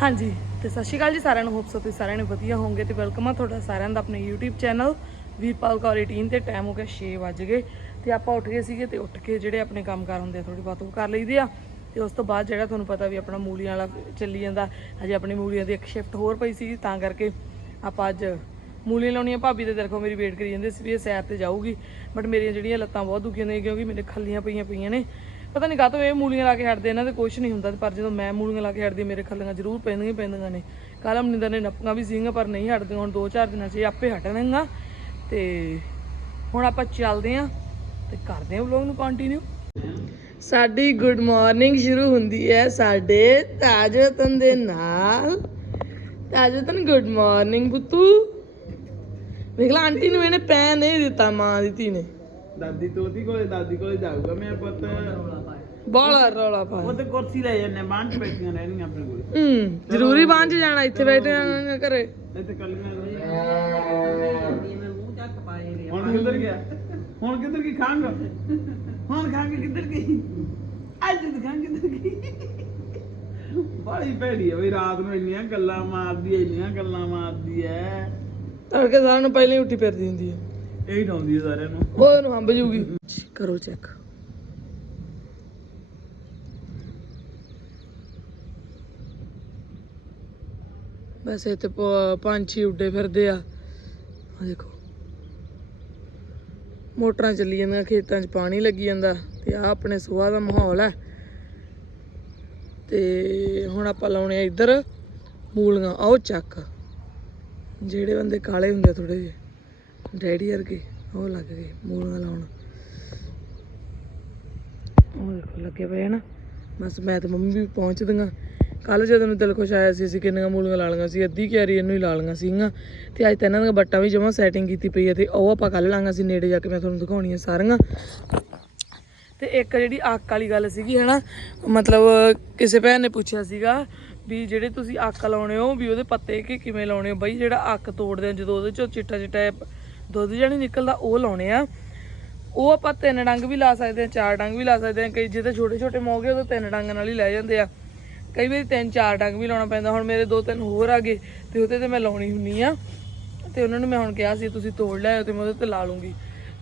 ਹਾਂਜੀ, ਤੇ ਸਤਿ ਸ਼੍ਰੀ ਅਕਾਲ ਜੀ ਸਾਰਿਆਂ ਨੂੰ ਹੋਪਸ ਤੁਸੀਂ ਸਾਰਿਆਂ ਨੇ ਵਧੀਆ ਹੋਵੋਗੇ ਤੇ ਵੈਲਕਮ ਆ ਤੁਹਾਡਾ ਸਾਰਿਆਂ ਦਾ ਆਪਣੇ YouTube ਚੈਨਲ ਵੀਰਪਾਲ ਕੌਰ 18 ਤੇ ਟਾਈਮ ਹੋ ਗਿਆ 6 ਵਜ ਗਏ ਤੇ ਆਪਾਂ ਉੱਠ ਗਏ ਸੀਗੇ ਤੇ ਉੱਠ ਕੇ ਜਿਹੜੇ ਆਪਣੇ ਕੰਮਕਾਰ ਹੁੰਦੇ ਆ ਥੋੜੀ ਬਹੁਤ ਉਹ ਕਰ ਲਈਦੇ ਆ ਤੇ ਉਸ ਤੋਂ ਬਾਅਦ ਜਿਹੜਾ ਤੁਹਾਨੂੰ ਪਤਾ ਵੀ ਆਪਣਾ ਮੂਲੀਆਂ ਵਾਲਾ ਚੱਲੀ ਜਾਂਦਾ ਅਜੇ ਆਪਣੀ ਮੂਲੀਆਂ ਦੀ ਇੱਕ ਸ਼ਿਫਟ ਹੋਰ ਪਈ ਸੀ, ਤਾਂ ਕਰਕੇ ਆਪਾਂ ਅੱਜ ਮੂਲੀਆਂ ਲਾਉਣੀਆਂ, ਭਾਬੀ ਤੇ ਦੇਖੋ ਮੇਰੀ ਵੇਟ ਕਰੀ ਜਾਂਦੇ ਸੀ ਵੀ ਇਹ ਸੈਰ ਤੇ ਜਾਊਗੀ ਬਟ ਮੇਰੀਆਂ ਜਿਹੜੀਆਂ ਲੱਤਾਂ ਬਹੁਤ ਦੁਖੀਆਂ ਨੇ ਕਿਉਂਕਿ ਮੇਰੇ ਖੱਲੀਆਂ ਪਈਆਂ ਪਈਆਂ ਨੇ ਪਤਾ ਨਹੀਂ ਕਾਹਤੋਂ ਇਹ ਮੂਲੀਆਂ ਲਾ ਕੇ ਹਟਦੇ ਇਹਨਾਂ ਦੇ ਕੁਝ ਨਹੀਂ ਹੁੰਦਾ, ਪਰ ਜਦੋਂ ਮੈਂ ਮੂਲੀਆਂ ਲਾ ਕੇ ਹਟਦੀ ਮੇਰੇ ਖੱਲੀਆਂ ਜ਼ਰੂਰ ਪੈਂਦੀਆਂ ਪੈਂਦੀਆਂ ਨੇ। ਕੱਲ੍ਹ ਮਨਿੰਦਰ ਨੇ ਨੱਪੀਆਂ ਵੀ ਸੀਗੀਆਂ, ਪਰ ਨਹੀਂ ਹਟਦੀਆਂ ਹੁਣ 2-4 ਦਿਨਾਂ 'ਚ ਇਹ ਆਪੇ ਹਟਣਗੀਆਂ ਤੇ ਹੁਣ ਆਪਾਂ ਚੱਲਦੇ ਆਂ ਤੇ ਕਰਦੇ ਆਂ ਵਲੌਗ ਨੂੰ ਕੰਟੀਨਿਊ ਸਾਡੀ ਗੁੱਡ ਮਾਰਨਿੰਗ ਸ਼ੁਰੂ ਹੁੰਦੀ ਹੈ ਸਾਡੇ ਤਾਜਵਤਨ ਦੇ ਨਾਲ। ਤਾਜਵਤਨ ਗੁੱਡ ਮਾਰਨਿੰਗ ਬੁੱਤੂ ਵੇਖ ਲਾ, ਆਂਟੀ ਨੂੰ ਇਹਨੇ ਪੈ ਨਹੀਂ ਦਿੱਤਾ, ਮਾਂ ਦੀ ਧੀ ਨੇ। ਦਾਦੀ ਤੋਤੀ ਕੋਲੇ ਦਾਦੀ ਕੋਲੇ ਜਾਊਗਾ ਮੈਂ ਪੁੱਤ। ਬਾਲਾ ਰੌਲਾ ਪਾ। ਉਹ ਤੇ ਕੁਰਸੀ ਲੈ ਜਾਂਦੇ 'ਚ ਬੈਠੀਆਂ ਰਹਿਣੀਆਂ ਆਪਣੇ ਕੋਲੇ। ਹੂੰ ਜ਼ਰੂਰੀ ਬਾਂਝ ਜਾਣਾ ਇੱਥੇ ਬੈਠੇ ਆ ਘਰੇ। ਇੱਥੇ ਕੱਲੀਆਂ ਹੁਣ ਕਿੱਧਰ ਗਿਆ? ਹੁਣ ਕਿੱਧਰ ਗਈ ਖੰਗ ਹੁਣ ਖੰਗ ਕਿੱਧਰ ਗਈ? ਅੱਜ ਤੇ ਖੰਗ ਕਿੱਧਰ ਗਈ? ਬੜੀ ਭੈੜੀ ਆ ਵੀ ਰਾਤ ਨੂੰ ਇੰਨੀਆਂ ਗੱਲਾਂ ਮਾਰਦੀ ਐ ਇੰਨੀਆਂ ਗੱਲਾਂ ਮਾਰਦੀ ਐ। ਤੜਕੇ ਸਾਰਿਆਂ ਨੂੰ ਪਹਿਲਾਂ ਹੀ ਉੱਠੀ ਫਿਰਦੀ ਹੁੰਦੀ ਹੈ ਇਹ ਡਾਉਂਦੀ ਐ ਸਾਰਿਆਂ ਨੂੰ। ਉਹ ਇਹਨੂੰ ਹੰਬ ਜੂਗੀ। ਕਰੋ ਚੈੱਕ ਵੈਸੇ ਤੇ ਪੰਛੀ ਉੱਡੇ ਫਿਰਦੇ ਆ। ਆ ਦੇਖੋ। ਮੋਟਰਾਂ ਚੱਲੀ ਜਾਂਦੀਆਂ, ਖੇਤਾਂ 'ਚ ਪਾਣੀ ਲੱਗੀ ਜਾਂਦਾ ਤੇ ਆ ਆਪਣੇ ਸੁਆਹ ਦਾ ਮਾਹੌਲ ਹੈ। ਤੇ ਹੁਣ ਆਪਾਂ ਲਾਉਣੇ ਆ ਇੱਧਰ ਮੂਲੀਆਂ। ਆਓ ਚੱਕ। ਜਿਹੜੇ ਬੰਦੇ ਕਾਲੇ ਹੁੰਦੇ ਥੋੜੇ ਜਿਹੇ। ਡੈਡੀ ਵਰਗੇ, ਉਹ ਲੱਗ ਗਏ ਮੂਲੀਆਂ ਲਾਉਣ ਉਹ ਦੇਖੋ, ਲੱਗੇ ਪਏ ਆ ਨਾ। ਬਸ ਮੈਂ ਤੇ ਮੰਮੀ ਵੀ ਪਹੁੰਚ ਦੀਆਂ ਕੱਲ ਜਦੋਂ ਨੂੰ ਦਿਲ ਖੁਸ਼ ਆਇਆ ਸੀ, ਅਸੀਂ ਕਿੰਨੀਆਂ ਮੂਲੀਆਂ ਲਾ ਲਈਆਂ ਸੀ, ਅੱਧੀ ਕਿਆਰੀ ਇਹਨੂੰ ਹੀ ਲਾ ਲਈਆਂ ਸੀਗੀਆਂ। ਤੇ ਅੱਜ ਤਾਂ ਇਹਨਾਂ ਦੀਆਂ ਬੱਟਾਂ ਵੀ ਜਮਾ ਸੈਟਿੰਗ ਕੀਤੀ ਪਈ ਹੈ ਤੇ ਉਹ ਆਪਾਂ ਕੱਲ ਲਾਂਗਾ ਸੀ ਨੇੜੇ ਜਾ ਕੇ, ਮੈਂ ਤੁਹਾਨੂੰ ਦਿਖਾਉਣੀਆਂ ਸਾਰੀਆਂ। ਤੇ ਇੱਕ ਜਿਹੜੀ ਅੱਕ ਵਾਲੀ ਗੱਲ ਸੀਗੀ, ਹਨਾ, ਮਤਲਬ ਕਿਸੇ ਭੈਣ ਨੇ ਪੁੱਛਿਆ ਸੀਗਾ ਵੀ ਜਿਹੜੇ ਤੁਸੀਂ ਅੱਕ ਲਾਉਣੇ ਹੋ, ਵੀ ਉਹਦੇ ਪੱਤੇ ਕਿ ਕਿਵੇਂ ਲਾਉਣੇ ਹੋ? ਬਈ ਜਿਹੜਾ ਅੱਕ ਤੋੜਦੇ ਆ, ਜਦੋਂ ਉਹਦੇ ਚੋਂ ਚਿੱਟਾ ਚਿੱਟਾ ਦੁੱਧ ਜਾਨੀ ਨਿਕਲਦਾ, ਉਹ ਲਾਉਣੇ ਆ। ਉਹ ਆਪਾਂ ਤਿੰਨ ਡੰਗ ਵੀ ਲਾ ਸਕਦੇ ਆ, ਚਾਰ ਡੰਗ ਵੀ ਲਾ ਸਕਦੇ ਆ। ਕਈ ਜਿਹਦੇ ਛੋਟੇ ਛੋਟੇ ਮੌਗੇ ਉਹਦੇ ਤਿੰਨ ਡੰਗ ਨਾਲ ਹੀ ਲੈ ਜਾਂਦੇ ਆ। ਕਈ ਵਾਰੀ ਤਿੰਨ, ਚਾਰ ਡੰਗ ਵੀ ਲਾਉਣਾ ਪੈਂਦਾ। ਹੁਣ ਮੇਰੇ ਦੋ, ਤਿੰਨ ਹੋਰ ਆ ਗਏ, ਤੇ ਉਹਦੇ ਤੇ ਮੈਂ ਲਾਉਣੀ ਹੁੰਨੀ ਆ। ਤੇ ਉਹਨਾਂ ਨੂੰ ਮੈਂ ਹੁਣ ਕਿਹਾ ਸੀ, ਤੁਸੀਂ ਤੋੜ ਲਿਆਓ ਤੇ ਮੈਂ ਉਹਦੇ ਤੇ ਲਾ ਲੂੰਗੀ।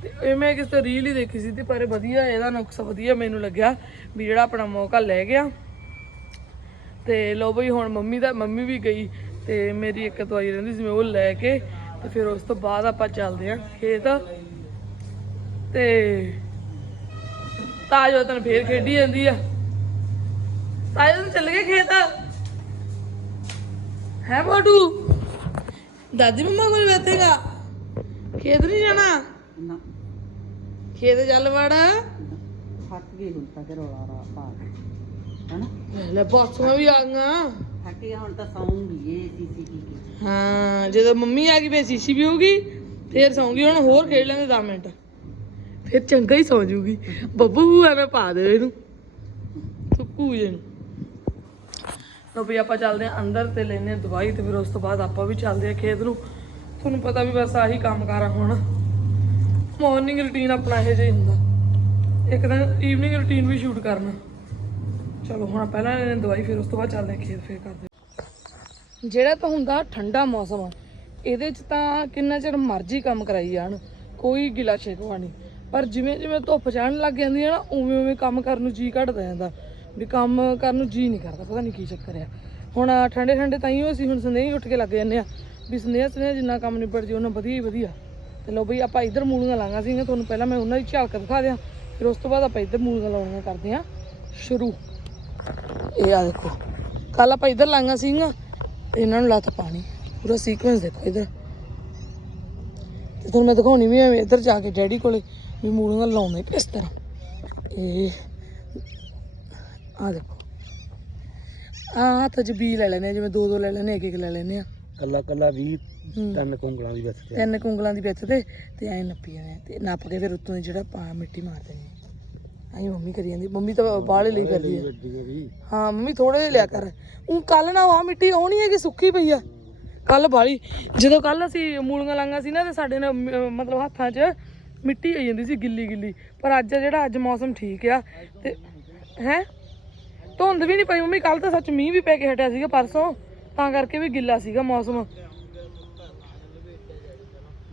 ਤੇ ਇਹ ਮੈਂ ਕਿਸ ਕਿਸੇ ਰੀਲ ਹੀ ਦੇਖੀ ਸੀ, ਤੇ ਪਰ ਇਹ ਵਧੀਆ, ਇਹਦਾ ਨੁਕਸ ਵਧੀਆ ਮੈਨੂੰ ਲੱਗਿਆ ਵੀ ਜਿਹੜਾ ਆਪਣਾ ਮੌਕਾ ਲੈ ਗਿਆ। ਤੇ ਲੋ ਬਈ, ਹੁਣ ਮੰਮੀ ਦਾ, ਮੰਮੀ ਵੀ ਗਈ, ਤੇ ਮੇਰੀ ਇੱਕ ਦਵਾਈ ਰਹਿੰਦੀ ਸੀ, ਮੈਂ ਉਹ ਲੈ ਕੇ ਤੇ ਫਿਰ ਉਸ ਤੋਂ ਬਾਅਦ ਆਪਾਂ ਚੱਲਦੇ ਆਂ ਖੇਤ। ਤੇ ਤਾਜੋ ਤਨ ਫੇਰ ਖੇਡੀ ਜਾਂਦੀ ਆ। ਤਾਜੋ ਤਨ ਚੱਲ ਗਏ ਖੇਤ। ਹੈ ਮੋਟੂ ਦਾਦੀ ਮੰਮਾ ਕੋਲ ਬੈਠੇਗਾ। ਖੇਤ ਨਹੀਂ ਜਾਣਾ? ਨਾ। ਖੇਤ ਚੱਲ ਵੜ। ਥੱਕ ਗਈ ਹੁਣ ਤੱਕ ਰੋਲਾ ਰਾ ਪਾ ਹਨਾ ਲੈ ਬਾਸਾਂ ਵੀ ਆ ਗਈਆਂ। ਥੱਕ ਗਿਆ ਹੁਣ ਤਾਂ ਸੌਂਗੀ ਇਹ ਸੀ ਕੀ ਹਾਂ, ਜਦੋਂ ਮੰਮੀ ਆ ਗਈ, ਫੇਰ ਸੀਸੀ ਵੀ ਹੋਊਗੀ, ਫੇਰ ਸੌਂਗੀ, ਹੁਣ ਹੋਰ ਖੇਡ ਲੈਂਦੇ 10 ਮਿੰਟ। ਫਿਰ ਚੰਗਾ ਹੀ ਸੌ ਜੂਗੀ। ਬੱਬੂ ਐਵੇਂ ਪਾ ਦੇ ਇਹਨੂੰ। ਤੂੰ ਪੂਜੇ ਨੂੰ। ਲੋ ਵੀ ਆਪਾਂ ਚੱਲਦੇ ਆਂ ਅੰਦਰ ਤੇ ਲੈਨੇ ਦਵਾਈ ਤੇ ਫਿਰ ਉਸ ਤੋਂ ਬਾਅਦ ਆਪਾਂ ਵੀ ਚੱਲਦੇ ਆਂ ਖੇਤ ਨੂੰ। ਤੁਹਾਨੂੰ ਪਤਾ ਵੀ ਬਸ ਆਹੀ ਕੰਮ ਕਰਾਂ ਹੁਣ। ਮਾਰਨਿੰਗ ਰੁਟੀਨ ਆਪਣਾ ਇਹ ਜਿਹਾ ਹੁੰਦਾ। ਇੱਕ ਦਿਨ ਈਵਨਿੰਗ ਰੁਟੀਨ ਵੀ ਸ਼ੂਟ ਕਰਨਾ। ਚਲੋ, ਹੁਣ ਪਹਿਲਾਂ ਲੈਨੇ ਆਂ ਦਵਾਈ ਫਿਰ ਉਸ ਤੋਂ ਬਾਅਦ ਚੱਲਦੇ ਹਾਂ, ਖੇਤ ਫੇਰ ਕਰਦੇ ਜਿਹੜਾ ਤਾਂ ਹੁੰਦਾ ਠੰਡਾ ਮੌਸਮ ਆ ਇਹਦੇ ਚ ਤਾਂ ਕਿੰਨਾ ਚਿਰ ਮਰਜ਼ੀ ਕੰਮ ਕਰਾਈ ਜਾਣ, ਕੋਈ ਗਿਲਾ ਸ਼ਿਕਵਾ ਨਹੀਂ। ਪਰ ਜਿਵੇਂ ਜਿਵੇਂ ਧੁੱਪ ਚੜਨ ਲੱਗ ਜਾਂਦੀ ਹੈ ਨਾ, ਉਵੇਂ ਉਵੇਂ ਕੰਮ ਕਰਨ ਨੂੰ ਜੀ ਘਟਦਾ ਜਾਂਦਾ। ਵੀ ਕੰਮ ਕਰਨ ਨੂੰ ਜੀ ਨਹੀਂ ਕਰਦਾ, ਪਤਾ ਨਹੀਂ ਕੀ ਚੱਕਰ ਆ। ਹੁਣ ਠੰਡੇ ਠੰਡੇ ਤਾਂ ਹੀ ਅਸੀਂ ਹੁਣ ਸੰਦੇਹ ਹੀ ਉੱਠ ਕੇ ਲੱਗ ਜਾਂਦੇ ਆ ਵੀ ਸੰਦੇਹ ਸੰਦੇਹ ਜਿੰਨਾ ਕੰਮ ਨਿਬੜ ਜੇ ਉਹਨਾਂ ਵਧੀਆ ਹੀ ਵਧੀਆ। ਤੇ ਲੋ ਬਈ, ਆਪਾਂ ਇੱਧਰ ਮੂਲੀਆਂ ਲਾਂਗਾ ਸੀਗੀਆਂ, ਤੁਹਾਨੂੰ ਪਹਿਲਾਂ ਮੈਂ ਉਹਨਾਂ ਦੀ ਝਲਕ ਦਿਖਾ ਦਿਆਂ। ਫਿਰ ਉਸ ਤੋਂ ਬਾਅਦ ਆਪਾਂ ਇੱਧਰ ਮੂਲੀਆਂ ਲਾਉਣੀਆਂ ਕਰਦੇ ਆ ਸ਼ੁਰੂ। ਇਹ ਆ ਦੇਖੋ। ਕੱਲ ਆਪਾਂ ਇੱਧਰ ਲਾਈਆਂ ਸੀਗੀਆਂ ਇਹਨਾਂ ਨੂੰ ਲਾਤਾ ਪਾਣੀ। ਪੂਰਾ ਸੀਕੁਐਂਸ ਦੇਖੋ ਇੱਧਰ। ਤੇ ਤੁਹਾਨੂੰ ਮੈਂ ਦਿਖਾਉਣੀ ਵੀ ਐਵੇਂ ਇੱਧਰ ਜਾ ਕੇ ਡੈਡੀ ਕੋਲੇ ਵੀ ਮੂਲੀਆਂ ਲਾਉਂਦੇ ਕਿਸ ਤਰ੍ਹਾਂ। ਇਹ ਆ ਦੇਖੋ। ਆ ਹੱਥ 'ਚ ਬੀ ਲੈ ਲੈਨੇ ਜਿਵੇਂ ਦੋ ਦੋ ਲੈ ਲੈਨੇ ਇੱਕ ਇੱਕ ਲੈ ਲੈਨੇ ਆ। ਕੱਲਾ ਕੱਲਾ 20 ਹੂੰ। ਤਿੰਨ ਕੁੰਗਲਾਂ ਦੀ ਵਿੱਚ ਤਿੰਨ ਕੁੰਗਲਾਂ ਦੀ ਵਿੱਚ ਤੇ ਤੇ ਐਂ ਨੱਪੀ ਜਾਂਦੇ ਤੇ ਨੱਪ ਕੇ ਫਿਰ ਉੱਤੋਂ ਜਿਹੜਾ ਪਾ ਮਿੱਟੀ ਮਾਰ ਦੇਣੀ ਐਂ ਮੰਮੀ ਕਰੀ ਜਾਂਦੀ ਮੰਮੀ ਤਾਂ ਬਾਹਲੇ ਲਈ ਆ। ਵੀ ਹਾਂ ਮੰਮੀ ਥੋੜੇ ਜਿਹਾ ਲਿਆ ਕਰ। ਉਹ ਕੱਲ ਨਾ ਆ ਮਿੱਟੀ ਆਉਣੀ ਹੈ ਕਿ ਸੁੱਕੀ ਪਈ ਆ। ਕੱਲ ਬਾਲੀ ਜਦੋਂ ਕੱਲ ਅਸੀਂ ਮੂਲੀਆਂ ਲਾਂਗਾ ਸੀ ਨਾ ਤੇ ਸਾਡੇ ਨਾਲ ਮਤਲਬ ਹੱਥਾਂ 'ਚ ਮਿੱਟੀ ਆਈ ਜਾਂਦੀ ਸੀ ਗਿੱਲੀ ਗਿੱਲੀ। ਪਰ ਅੱਜ ਜਿਹੜਾ ਅੱਜ ਮੌਸਮ ਠੀਕ ਆ ਤੇ ਹੈ? ਧੁੰਦ ਵੀ ਨਹੀਂ ਪਈ ਮੰਮੀ ਕੱਲ ਤਾਂ ਸੱਚ ਮੀਂਹ ਵੀ ਪੈ ਕੇ ਹਟਿਆ ਸੀਗਾ ਪਰਸੋਂ ਤਾਂ ਕਰਕੇ ਵੀ ਗਿੱਲਾ ਸੀਗਾ ਮੌਸਮ।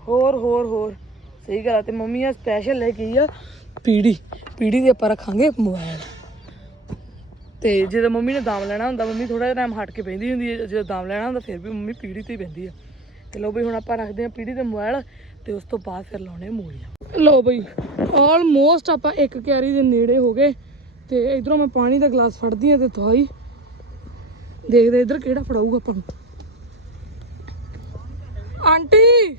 ਹੋਰ ਹੋਰ ਹੋਰ। ਸਹੀ ਗੱਲ ਆ ਤੇ ਮੰਮੀ ਆ ਸਪੈਸ਼ਲ ਲੈ ਕੇ ਆਈ ਆ। ਪੀੜੀ ਪੀੜੀ ਦੇ ਆਪਾਂ ਰੱਖਾਂਗੇ ਮੋਬਾਈਲ ਤੇ ਜਦੋਂ ਮੰਮੀ ਨੇ ਦਾਮ ਲੈਣਾ ਹੁੰਦਾ ਮੰਮੀ ਥੋੜਾ ਜਿਹਾ ਟਾਈਮ ਹਟ ਕੇ ਬੈਂਦੀ ਹੁੰਦੀ ਹੈ। ਜਦੋਂ ਦਾਮ ਲੈਣਾ ਹੁੰਦਾ ਫਿਰ ਵੀ ਮੰਮੀ ਪੀੜੀ ਤੇ ਹੀ ਬੈਂਦੀ ਆ। ਤੇ ਲੋ ਬਈ ਹੁਣ ਆਪਾਂ ਰੱਖਦੇ ਆ ਪੀੜੀ ਤੇ ਮੋਬਾਈਲ ਤੇ ਉਸ ਤੋਂ ਬਾਅਦ ਫਿਰ ਲਾਉਣੇ ਮੂਲੀਆਂ। ਲੋ ਬਈ ਆਲਮੋਸਟ ਆਪਾਂ ਇੱਕ ਕਿਆਰੀ ਦੇ ਨੇੜੇ ਹੋ ਗਏ। ਤੇ ਇਧਰੋਂ ਮੈਂ ਪਾਣੀ ਦਾ ਗਲਾਸ ਫੜਦੀ ਆ ਤੇ ਥੋਈ ਦੇਖਦੇ ਇਧਰ ਕਿਹੜਾ ਫੜਾਊਗਾ ਆਪਾਂ ਨੂੰ। ਆਂਟੀ!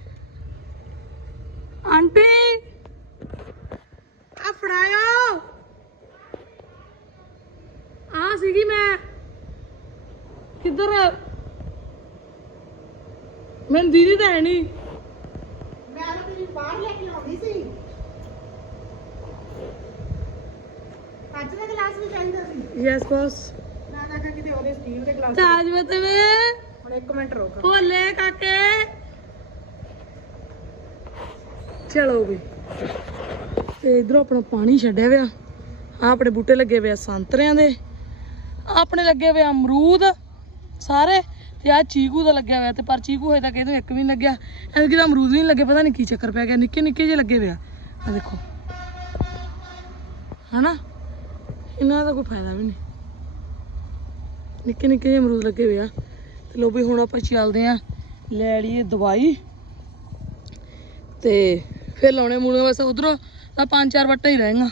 ਆਂਟੀ! ਆ ਫੜਾਇਓ ਆ ਸੀਗੀ ਮੈਂ। ਕਿੱਧਰ? ਮੈਂ ਦੀਦੀ ਤਾਂ ਹੈ ਨਹੀਂ ਮੈਂ ਤਾਂ ਤੇਰੀ ਬਾਹਰ ਲੈ ਕੇ ਆਉਂਦੀ ਸੀ। ਕੱਚ ਦਾ ਗਲਾਸ ਵੀ ਚਾਹੀਦਾ ਸੀ। ਯੈਸ ਬਸ ਮੈਂ ਤਾਂ ਕਿਤੇ ਉਹਦੇ ਸਟੀਲ ਦੇ ਗਲਾਸ ਤਾਜ ਵਤਨ ਹੁਣ ਇੱਕ ਮਿੰਟ ਰੁਕ। ਭੋਲੇ ਕਾਕੇ। ਚਲੋ ਵੀ। ਤੇ ਇਧਰੋਂ ਆਪਣਾ ਪਾਣੀ ਛੱਡਿਆ ਵਿਆ ਆ ਆਪਣੇ ਬੂਟੇ ਲੱਗੇ ਹੋਏ ਆ ਸੰਤਰਿਆਂ ਦੇ। ਆਪਣੇ ਲੱਗੇ ਹੋਏ ਅਮਰੂਦ ਸਾਰੇ ਤੇ ਆ ਚੀਕੂ ਦਾ ਲੱਗਿਆ ਹੋਇਆ ਤੇ ਪਰ ਚੀਕੂ ਹੋਏ ਤਾਂ ਕਹਿੰਦੇ ਇੱਕ ਵੀ ਨਹੀਂ ਲੱਗਿਆ। ਐਂ ਕਿਦਾ ਅਮਰੂਦ ਵੀ ਨਹੀਂ ਲੱਗੇ, ਪਤਾ ਨਹੀਂ ਕੀ ਚੱਕਰ ਪੈ ਗਿਆ। ਨਿੱਕੇ ਨਿੱਕੇ ਜਿਹੇ ਲੱਗੇ ਹੋਏ ਆ। ਦੇਖੋ। ਹਨਾ? ਇਹਨਾਂ ਦਾ ਕੋਈ ਫਾਇਦਾ ਵੀ ਨਹੀਂ ਨਿੱਕੇ ਨਿੱਕੇ ਜਿਹੇ ਅਮਰੂਦ ਲੱਗੇ ਹੋਏ ਆ। ਤੇ ਲੋ ਵੀ ਹੁਣ ਆਪਾਂ ਚੱਲਦੇ ਆ। ਲੈ ਲਈਏ ਦਵਾਈ। ਤੇ ਫਿਰ ਲਾਉਣੇ ਮੂਣੇ ਬਸ ਉਧਰੋਂ। ਤਾਂ ਪੰਜ ਚਾਰ ਵੱਟਾਂ ਹੀ ਰਹਿਣਗਾ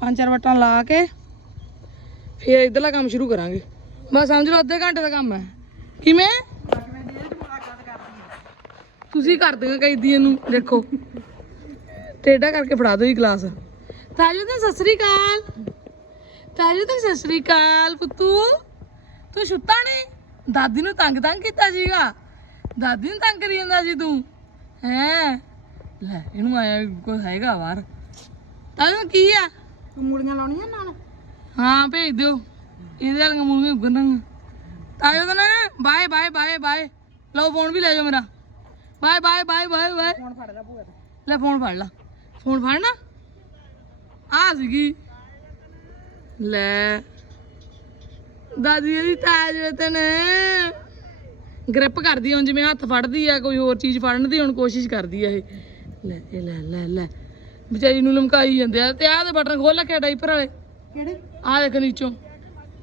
ਪੰਜ ਚਾਰ ਵੱਟਾਂ ਲਾ ਕੇ ਫਿਰ ਇਧਰਲਾ ਕੰਮ ਸ਼ੁਰੂ ਕਰਾਂਗੇ। ਬਸ ਸਮਝ ਲਓ ਅੱਧੇ ਘੰਟੇ ਦਾ ਕੰਮ ਹੈ। ਕਿਵੇਂ? ਤੁਸੀਂ ਕਰ ਦਿਓ ਕੈਦੀ ਇਹਨੂੰ ਦੇਖੋ। ਟੇਡਾ ਕਰਕੇ ਫੜਾ ਦਿਓ ਜੀ ਗਲਾਸ। ਤਾਜੂ ਤੇ ਸਤਿ ਸ੍ਰੀ ਅਕਾਲ। ਤਾਜੂ ਤੇ ਸਤਿ ਸ੍ਰੀ ਅਕਾਲ ਪੁੱਤੂ। ਤੂੰ ਸੁੱਤਾ ਨਹੀਂ? ਦਾਦੀ ਨੂੰ ਤੰਗ ਤੰਗ ਕੀਤਾ ਸੀਗਾ। ਦਾਦੀ ਨੂੰ ਤੰਗ ਕਰੀ ਜਾਂਦਾ ਸੀ ਤੂੰ। ਹੈ? ਲੈ ਇਹਨੂੰ ਆਇਆ ਕੋਈ ਹੈਗਾ ਬਾਹਰ। ਤਾਜੂ ਕੀ ਆ? ਤੂੰ ਮੂਲੀਆਂ ਲਾਉਣੀਆਂ ਨਾਲ? ਹਾਂ ਭੇਜ ਦਿਓ। ਇਹਦੇ ਵਾਲੀਆਂ ਮੂਲੀਆਂ ਉੱਗਣਗੀਆਂ ਤਾਜੂ ਤਾਂ ਨਾ ਬਾਏ ਬਾਏ ਬਾਏ ਬਾਏ। ਲਓ ਫੋਨ ਵੀ ਲੈ ਜਾਓ ਮੇਰਾ। Bye bye bye bye bye. Phone ਫੜ ਲੈ ਭੂਆ ਲੈ ਫੋਨ ਫੜ ਲਾ। ਫੋਨ ਫੜਨਾ ਆ ਸੀਗੀ। ਲੈ। ਦਾਦੀ ਇਹਦੀ ਤਾਜ ਵਤਨ ਗ੍ਰਿਪ ਕਰਦੀ ਹੁਣ ਜਿਵੇਂ ਹੱਥ ਫੜਦੀ ਆ ਕੋਈ ਹੋਰ ਚੀਜ਼ ਫੜਨ ਦੀ ਹੁਣ ਕੋਸ਼ਿਸ਼ ਕਰਦੀ ਆ ਇਹ। ਲੈ ਇਹ ਲੈ ਲੈ ਲੈ। ਵਿਚਾਰੀ ਨੂੰ ਲਮਕਾਈ ਜਾਂਦੇ ਆ ਤੇ ਆਹ ਦੇ ਬਟਨ ਖੋਲ ਰੱਖਿਆ ਡਾਈਪਰ ਵਾਲੇ। ਕਿਹੜੇ? ਆਹ ਦੇਖ ਨੀਚੋਂ।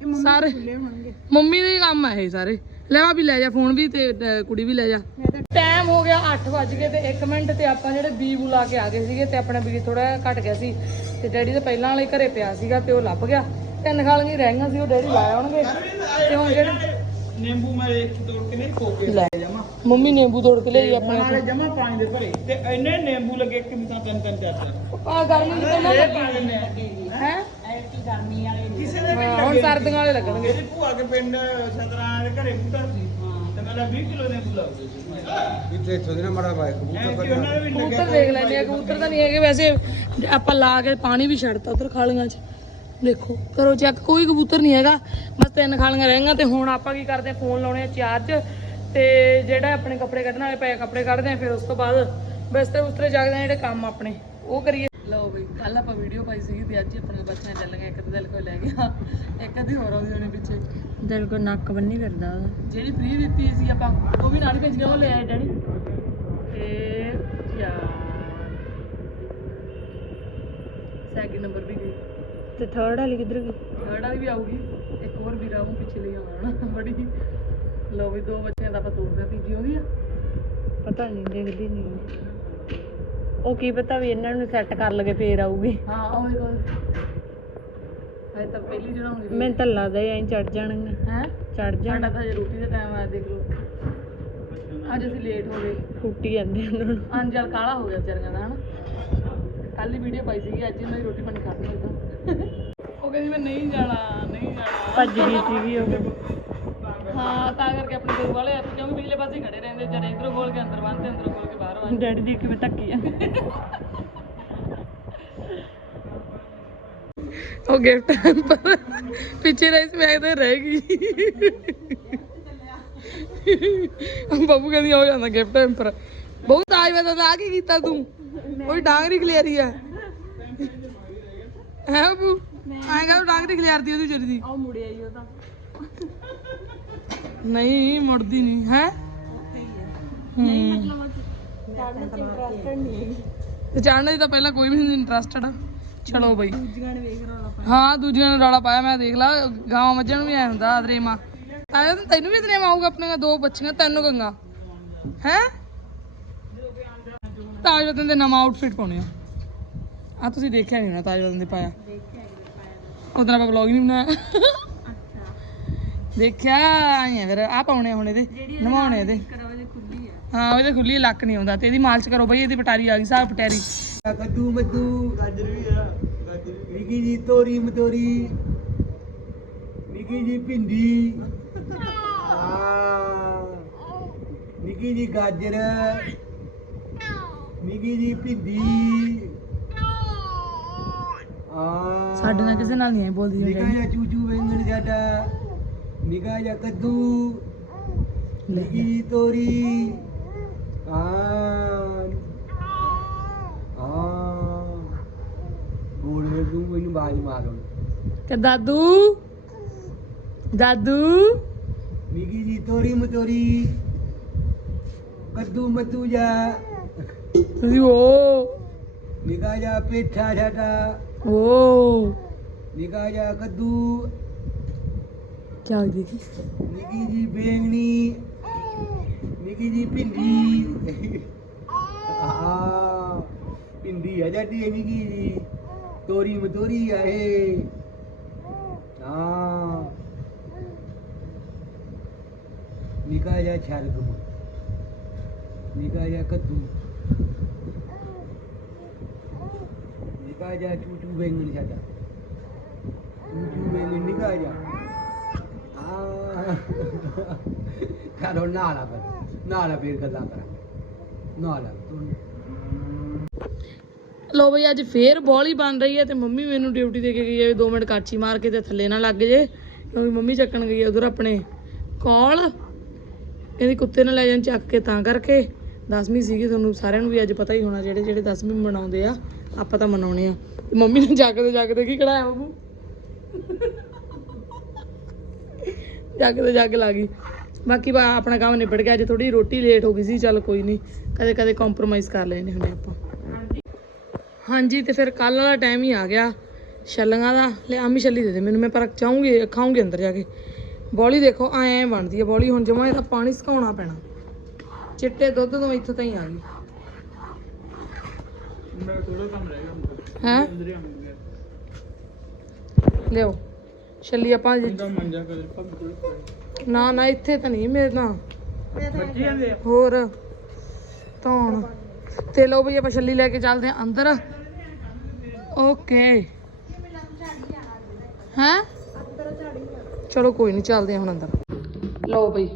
ਇਹ ਮੰਮੀ ਸਾਰੇ। ਖੁੱਲੇ ਹੋਣਗੇ। ਮੰਮੀ ਦੇ ਹੀ ਕੰਮ ਆ ਇਹ ਸਾਰੇ। ਲੈ ਆ ਵੀ ਲੈ ਜਾ ਫੋਨ ਵੀ ਤੇ ਅਹ, ਕੁੜੀ ਵੀ ਲੈ ਜਾ। ਮੈਂ ਤਾਂ ਟਾਈਮ ਹੋ ਗਿਆ 8 ਵੱਜ ਗਏ ਤੇ 1 ਮਿੰਟ ਤੇ ਆਪਾਂ ਜਿਹੜੇ ਬੀ ਬੁਲਾ ਕੇ ਆ ਗਏ ਸੀਗੇ ਤੇ ਆਪਣਾ ਬੀ ਥੋੜਾ ਘਟ ਗਿਆ ਸੀ। ਤੇ ਡੈਡੀ ਦੇ ਪਹਿਲਾਂ ਵਾਲੇ ਘਰੇ ਪਿਆ ਸੀਗਾ ਤੇ ਉਹ ਲੱਭ ਗਿਆ। ਤਿੰਨ ਖਾਲੀਆਂ ਰਹਿ ਗਈਆਂ ਸੀ ਉਹ ਡੈਡੀ ਲਾਇਆ ਹੋਣਗੇ। ਤੇ ਹੁਣ ਜਿਹੜੇ ਨਿੰਬੂ ਮੈਂ ਇੱਕ ਤੋੜ ਕੇ ਨਹੀਂ ਕੋਕੇ ਲੈ। ਜਮਾ। ਮੰਮੀ ਨਿੰਬੂ ਤੋੜ ਕੇ ਲਈ ਆਪਣੇ ਨਾਲੇ ਜਮਾ ਪਾਣੀ ਦੇ ਭਰੇ। ਤੇ ਇੰਨੇ ਨਿੰਬੂ ਲੱਗੇ ਕਿ ਮੈਂ ਤਿੰਨ ਤਿੰਨ ਚਾਰ ਚਾਰ। ਆ ਗਰਮੀ ਚ ਤਾਂ ਇਹ ਪਾ ਹੈ? ਐਤੀ ਗਰਮੀ ਵਾਲੇ ਕਿਸੇ ਦੇ ਵੀ ਹੁਣ ਸਰਦੀਆਂ ਵਾਲੇ ਲੱਗਣਗੇ। ਮੇਰੀ ਭੂਆ ਕੇ ਪਿੰਡ ਸਤਰਾਂ ਦੇ ਘਰੇ ਬੂਟਾ ਸੀ। ਤੇ ਮੈਂ ਲਾ 20 ਕਿਲੋ ਦੇ ਬੂਲਾ ਇੱਥੇ ਥੋੜਾ ਮੜਾ ਬਾਈ ਕਬੂਤਰ ਦੇ ਦੇਖ ਲੈਂਦੇ ਆ ਕਬੂਤਰ ਤਾਂ ਨਹੀਂ ਹੈਗੇ ਵੈਸੇ ਆਪਾਂ ਲਾ ਕੇ ਪਾਣੀ ਵੀ ਛੱਡਤਾ ਉਧਰ ਖਾਲੀਆਂ 'ਚ। ਦੇਖੋ ਕਰੋ ਚੈੱਕ ਕੋਈ ਕਬੂਤਰ ਨਹੀਂ ਹੈਗਾ ਬਸ ਤਿੰਨ ਖਾਲੀਆਂ ਰਹਿ ਗਈਆਂ ਤੇ ਹੁਣ ਆਪਾਂ ਕੀ ਕਰਦੇ ਫੋਨ ਲਾਉਣੇ ਆ ਚਾਰਜ ਤੇ ਜਿਹੜਾ ਆਪਣੇ ਕੱਪੜੇ ਕੱਢਣ ਵਾਲੇ ਪਏ ਕੱਪੜੇ ਕੱਢਦੇ ਆ ਫਿਰ ਉਸ ਤੋਂ ਬਾਅਦ ਬਿਸਤਰੇ ਉਸਤਰੇ ਜਾਗਦੇ ਆ ਜਿਹੜੇ ਕੰਮ ਆਪਣੇ ਉਹ ਕਰੀਏ। ਲਓ ਬਈ ਕੱਲ ਆਪਾਂ ਵੀਡੀਓ ਪਾਈ ਸੀਗੀ ਤੇ ਅੱਜ ਆਪਣੇ ਬੱਚਿਆਂ ਚੱਲ ਗਏ ਇੱਕ ਤੇ ਦਿਲ ਕੋਈ ਲੈ ਗਿਆ ਇੱਕ ਅੱਧੀ ਹੋਰ ਆਉਂਦੀ ਹੋਣੀ ਪਿੱਛੇ। ਦਿਲ ਕੋ ਨੱਕ ਬੰਨੀ ਫਿਰਦਾ ਜਿਹੜੀ ਫ੍ਰੀ ਦਿੱਤੀ ਸੀ ਆਪਾਂ ਉਹ ਵੀ ਨਾਲ ਹੀ ਭੇਜੀਆਂ ਉਹ ਲੈ ਆਏ ਡੈਡੀ। ਤੇ ਯਾਰ ਸੈਕਿੰਡ ਨੰਬਰ ਵੀ ਗਈ। ਤੇ ਥਰਡ ਵਾਲੀ ਕਿੱਧਰ ਗਈ? ਥਰਡ ਵਾਲੀ ਵੀ ਆਊਗੀ। ਇੱਕ ਹੋਰ ਵੀਰਾ ਉਹ ਪਿੱਛੇ ਲਈ ਆਉਣਾ ਬੜੀ ਲੋ ਵੀ ਦੋ ਬੱਚਿਆਂ ਦਾ ਆਪਾਂ ਤੋਰਦੇ ਆ ਤੀਜੀ ਉਹਦੀ ਆ। ਪਤਾ ਨਹੀਂ ਦੇਖਦੀ ਨਹੀਂ ਉਹ ਕੀ ਪਤਾ ਵੀ ਇਹਨਾਂ ਨੂੰ ਸੈੱਟ ਕਰ ਲਗੇ ਫੇਰ ਆਊਗੀ। ਹਾਂ ਉਹ ਦੇਖੋ ਹਾਏ ਤਾਂ ਪਹਿਲੀ ਹੁੰਦੀ ਮੈਨੂੰ ਤਾਂ ਲੱਗਦਾ ਐਂ ਚੜ ਜਾਣਗੇ। ਹੈ? ਚੜ ਜਾਣ ਸਾਡਾ ਤਾਂ ਹਜੇ ਰੋਟੀ ਦਾ ਟਾਈਮ ਆਇਆ ਦੇਖ ਲਓ। ਅੱਜ ਅਸੀਂ ਲੇਟ ਹੋ ਗਏ। ਟੁੱਟੀ ਜਾਂਦੇ ਉਹਨਾਂ ਨੂੰ। ਅੰਜਲ ਕਾਲਾ ਹੋ ਗਿਆ ਵਿਚਾਰੀਆਂ ਦਾ ਹਨਾ। ਕੱਲ ਹੀ ਵੀਡੀਓ ਪਾਈ ਸੀਗੀ ਅੱਜ ਇਹਨਾਂ ਦੀ ਰੋਟੀ ਪਾਣੀ ਹੋਈ ਉਹ ਕਹਿੰਦੀ ਮੈਂ ਨਹੀਂ ਜਾਣਾ ਨਹੀਂ ਜਾਣਾ ਭੱਜ ਗਈ ਸੀਗੀ ਉਹ ਹਾਂ ਤਾਂ ਕਰਕੇ ਆਪਣੇ ਦੋ ਵਾਲੇ ਹੱਥ ਕਿਉਂਕਿ ਪਿਛਲੇ ਪਾਸੇ ਖੜੇ ਰਹਿੰਦੇ ਵਿਚਾਰੇ ਇਧਰੋਂ ਖੋਲ ਕੇ ਅੰਦਰ ਬੰਨ੍ਹਦੇ ਅੰਦਰੋਂ ਖੋਲ ਕੇ ਬਾਹਰ ਬੰਨ੍ਹਦੇ ਡੈਡੀ ਦੀ ਕਿਵੇਂ ਧੱਕੀ ਆ ਉਹ ਗਿਫਟ ਪਿੱਛੇ ਰਹੀ ਸੀ ਮੈਂ ਤੇ ਰਹਿ ਗਈ ਬਾਬੂ ਕਹਿੰਦੀ ਹੋ ਜਾਂਦਾ ਗਿਫਟ ਹੈਂਪਰ ਬਹੁਤ ਆਜ ਵਾ ਤਾਂ ਆ ਕੀ ਕੀਤਾ ਤੂੰ ਕੋਈ ਡਾਂਗਰੀ ਖਲਿਆਰੀ ਆ ਹੈ ਬਾਬੂ ਐਂ ਕਾ ਡਾਂਗ ਦੀ ਖਿਲਾਰਦੀ ਉਹਦੀ ਵਿਚਾਰੀ ਦੀ। ਉਹ ਮੁੜਿਆ ਹੀ ਉਹ ਤਾਂ। ਨਹੀਂ ਮੁੜਦੀ ਨਹੀਂ ਹੈ? ਨਹੀਂ ਮਤਲਬ ਚੜਨ ਚ ਇੰਟਰਸਟਡ ਨਹੀਂ ਤੇ ਚੜਨ ਦੀ ਤਾਂ ਪਹਿਲਾਂ ਕੋਈ ਵੀ ਨਹੀਂ ਇੰਟਰਸਟਡ ਚਲੋ ਬਈ। ਦੂਜੀਆਂ ਨੇ ਵੇਖ ਰੌਲਾ ਪਾਇਆ। ਹਾਂ ਦੂਜਿਆਂ ਨੇ ਰੌਲਾ ਪਾਇਆ ਮੈਂ ਦੇਖ ਲਾ ਗਾਵਾਂ ਮੱਝਾਂ ਨੂੰ ਵੀ ਐ ਹੁੰਦਾ ਦਰੇਮਾ ਤਾਇਆ ਤੈਨੂੰ ਵੀ ਦਰੇਮਾ ਆਊਗਾ ਆਪਣੇ ਦੋ ਬੱਚੀਆਂ ਤੈਨੂੰ ਗੰਗਾ। ਹੈ? ਤਾਜਵਤਨ ਦੇ ਨਵਾਂ ਆਊਟਫਿਟ ਪਾਉਣੇ ਆ। ਆ ਤੁਸੀਂ ਦੇਖਿਆ ਨਹੀਂ ਹੋਣਾ ਤਾਜਵਤਨ ਦੇ ਪਾਇਆ। ਉਧਰ ਆਪਾਂ ਵਲੌਗ ਨਹੀਂ ਬਣਾਇਆ। ਦੇਖਿਆ ਆਏ ਫਿਰ ਆ ਪਾਉਣੇ ਹੁਣ ਇਹਦੇ ਨਵਾਉਣੇ ਇਹਦੇ। ਹਾਂ ਇਹਦੇ ਖੁੱਲੀ ਲੱਕ ਨਹੀਂ ਆਉਂਦਾ ਤੇ ਇਹਦੀ ਮਾਲਸ਼ ਕਰੋ ਬਈ ਇਹਦੀ ਪਟਾਰੀ ਆ ਗਈ ਸਾਹ ਪਟਾਰੀ। ਕੱਦੂ ਮੱਦੂ। ਗਾਜਰ ਵੀ ਆ ਨਿੱਕੀ ਜੀ ਤੋਰੀ ਮਤੋਰੀ। ਨਿੱਕੀ ਜੀ ਭਿੰਡੀ। ਆ ਨਿੱਕੀ ਜੀ ਗਾਜਰ। ਨਿੱਕੀ ਜੀ ਭਿੰਡੀ। ਆ। ਸਾਡੇ ਨਾਲ ਕਿਸੇ ਨਾਲ ਨਹੀਂ ਐ ਬੋਲਦੀ ਨਿੱਕਾ ਜਿਹਾ ਚੂਚੂ ਬੈਂਗਣ ਸਾਡਾ ਨਿੱਕਾ ਜਿਹਾ ਕੱਦੂ। ਨਿੱਕੀ ਜੀ ਤੋਰੀ। ਆ। ਆ। ਬੋਲ ਵੇ ਤੂੰ ਮੈਨੂੰ ਬਾਜ ਮਾਰ ਹੁਣ। ਕਿ ਦਾਦੂ? ਦਾਦੂ? ਨਿੱਕੀ ਜੀ ਤੋਰੀ ਮਤੋਰੀ। ਕੱਦੂ ਮਤੂ ਜਾ ਤੁਸੀਂ ਓ ਨਿੱਕਾ ਜਿਹਾ ਪੇਠਾ ਸਾਡਾ ਓ ਨਿੱਕਾ ਜਿਹਾ ਕੱਦੂ ਕੀ ਦੇਖੀ ਨਿੱਕੀ ਜੀ ਬੇਂਗਣੀ ਨਿੱਕੀ ਜੀ ਭਿੰਡੀ ਆ ਭਿੰਡੀ ਆ ਜਾਂਦੀ ਹੈ ਨਿੱਕੀ ਜੀ ਤੋਰੀ ਮਤੋਰੀ ਆ ਇਹ ਆ ਨਿੱਕਾ ਜਿਹਾ ਛਰਗਮ ਨਿੱਕਾ ਜਿਹਾ ਕੱਦੂ ਨਿੱਕਾ ਜਿਹਾ ਚੂਚੂ ਬੈਂਗਣ ਸਾਡਾ ਚੂਚੂ ਬੈਂਗਣ ਨਿੱਕਾ ਜਿਹਾ ਆ ਕਰੋ ਨਾਲਾ ਫਿਰ, ਨਾਲਾ ਫੇਰ ਗੱਲਾਂ ਕਰਾਂ ਨਾਲਾ ਲੋ ਬਈ, ਅੱਜ ਫੇਰ ਬੋਲ ਬਣ ਰਹੀ ਹੈ ਤੇ ਮੰਮੀ ਮੈਨੂੰ ਡਿਊਟੀ ਦੇ ਕੇ ਗਈ ਹੈ 2 ਮਿੰਟ ਕਾਚੀ ਮਾਰ ਕੇ ਤੇ ਥੱਲੇ ਨਾ ਲੱਗ ਜੇ, ਕਿਉਂਕਿ ਮੰਮੀ ਚੱਕਣ ਗਈ ਹੈ ਉਧਰ ਆਪਣੇ ਕੋਲ। ਕਹਿੰਦੀ ਕੁੱਤੇ ਨਾਲ ਲੈ ਜਾਣ ਚੱਕ ਕੇ ਤਾਂ ਕਰਕੇ। 10ਵੀਂ ਸੀਗੀ, ਤੁਹਾਨੂੰ ਸਾਰਿਆਂ ਨੂੰ ਵੀ ਅੱਜ ਪਤਾ ਹੀ ਹੋਣਾ ਜਿਹੜੇ ਜਿਹੜੇ 10ਵੀਂ ਮਨਾਉਂਦੇ ਆ। ਆਪਾਂ ਤਾਂ ਮਨਾਉਣੇ ਆ। ਮੰਮੀ ਨੇ ਜਾਗਦੇ ਜਾਗਦੇ ਕੀ ਕਢਾਇਆ ਬਾਬੂ? ਜਾਗਦੇ ਜਾਗ ਲਾ ਗਈ। ਬਾਕੀ ਬਾ ਆਪਣਾ ਕੰਮ ਨਿਬੜ ਗਿਆ। ਅੱਜ ਥੋੜੀ ਰੋਟੀ ਲੇਟ ਹੋ ਗਈ ਸੀ। ਚੱਲ ਕੋਈ ਨਹੀਂ। ਕਦੇ ਕਦੇ ਕੰਪਰੋਮਾਈਜ਼ ਕਰ ਲੈਣੇ ਹੁੰਦੇ ਆਪਾਂ। ਹਾਂਜੀ, ਤੇ ਫਿਰ ਕੱਲ ਵਾਲਾ ਟਾਈਮ ਹੀ ਆ ਗਿਆ। ਛੱਲੀਆਂ ਦਾ। ਲੈ, ਆਮੀ ਛੱਲੀ ਦੇ ਦੇ ਮੈਨੂੰ। ਮੈਂ ਪਰ ਚਾਹੂੰਗੀ ਖਾਉਂਗੀ ਅੰਦਰ ਜਾ ਕੇ। ਬੋਲੀ ਦੇਖੋ, ਐਂ ਐ ਬਣਦੀ ਹੈ ਬੋਲੀ। ਹੁਣ ਜਮਾ ਇਹਦਾ ਪਾਣੀ ਸੁਕਾਉਣਾ ਪੈਣਾ। ਚਿੱਟੇ ਦੁੱਧ ਤੋਂ ਇੱਥੋਂ ਤਾਈਂ ਆ ਗਈ। ਮੇਰਾ ਥੋੜਾ ਕੰਮ ਰਹਿ ਗਿਆ ਹੈ? ਅੰਦਰ ਹੀ ਆਉਂਗਾ ਲਿਓ ਛੱਲੀ ਆਪਾਂ ਜੇ- ਤਾਂ ਮੰਜਾ ਕਰ ਪੱਗ ਕੋਲ ਨਾ ਨਾ ਇੱਥੇ ਤਾਂ ਨਹੀਂ ਮੇਰੇ ਨਾਲ। ਬੱਚੀ ਜਾਂਦੇ ਆ। ਹੋਰ? ਧੌਣ। ਤੇ ਲਓ ਬਈ ਆਪਾਂ ਛੱਲੀ ਲੈ ਕੇ ਚੱਲਦੇ ਆਂ ਅੰਦਰ। ਓਕੇ। ਹੈਂ? ਚਲੋ ਕੋਈ ਨਹੀਂ ਚੱਲਦੇ ਆਂ ਹੁਣ ਅੰਦਰ। ਲਓ ਬਈ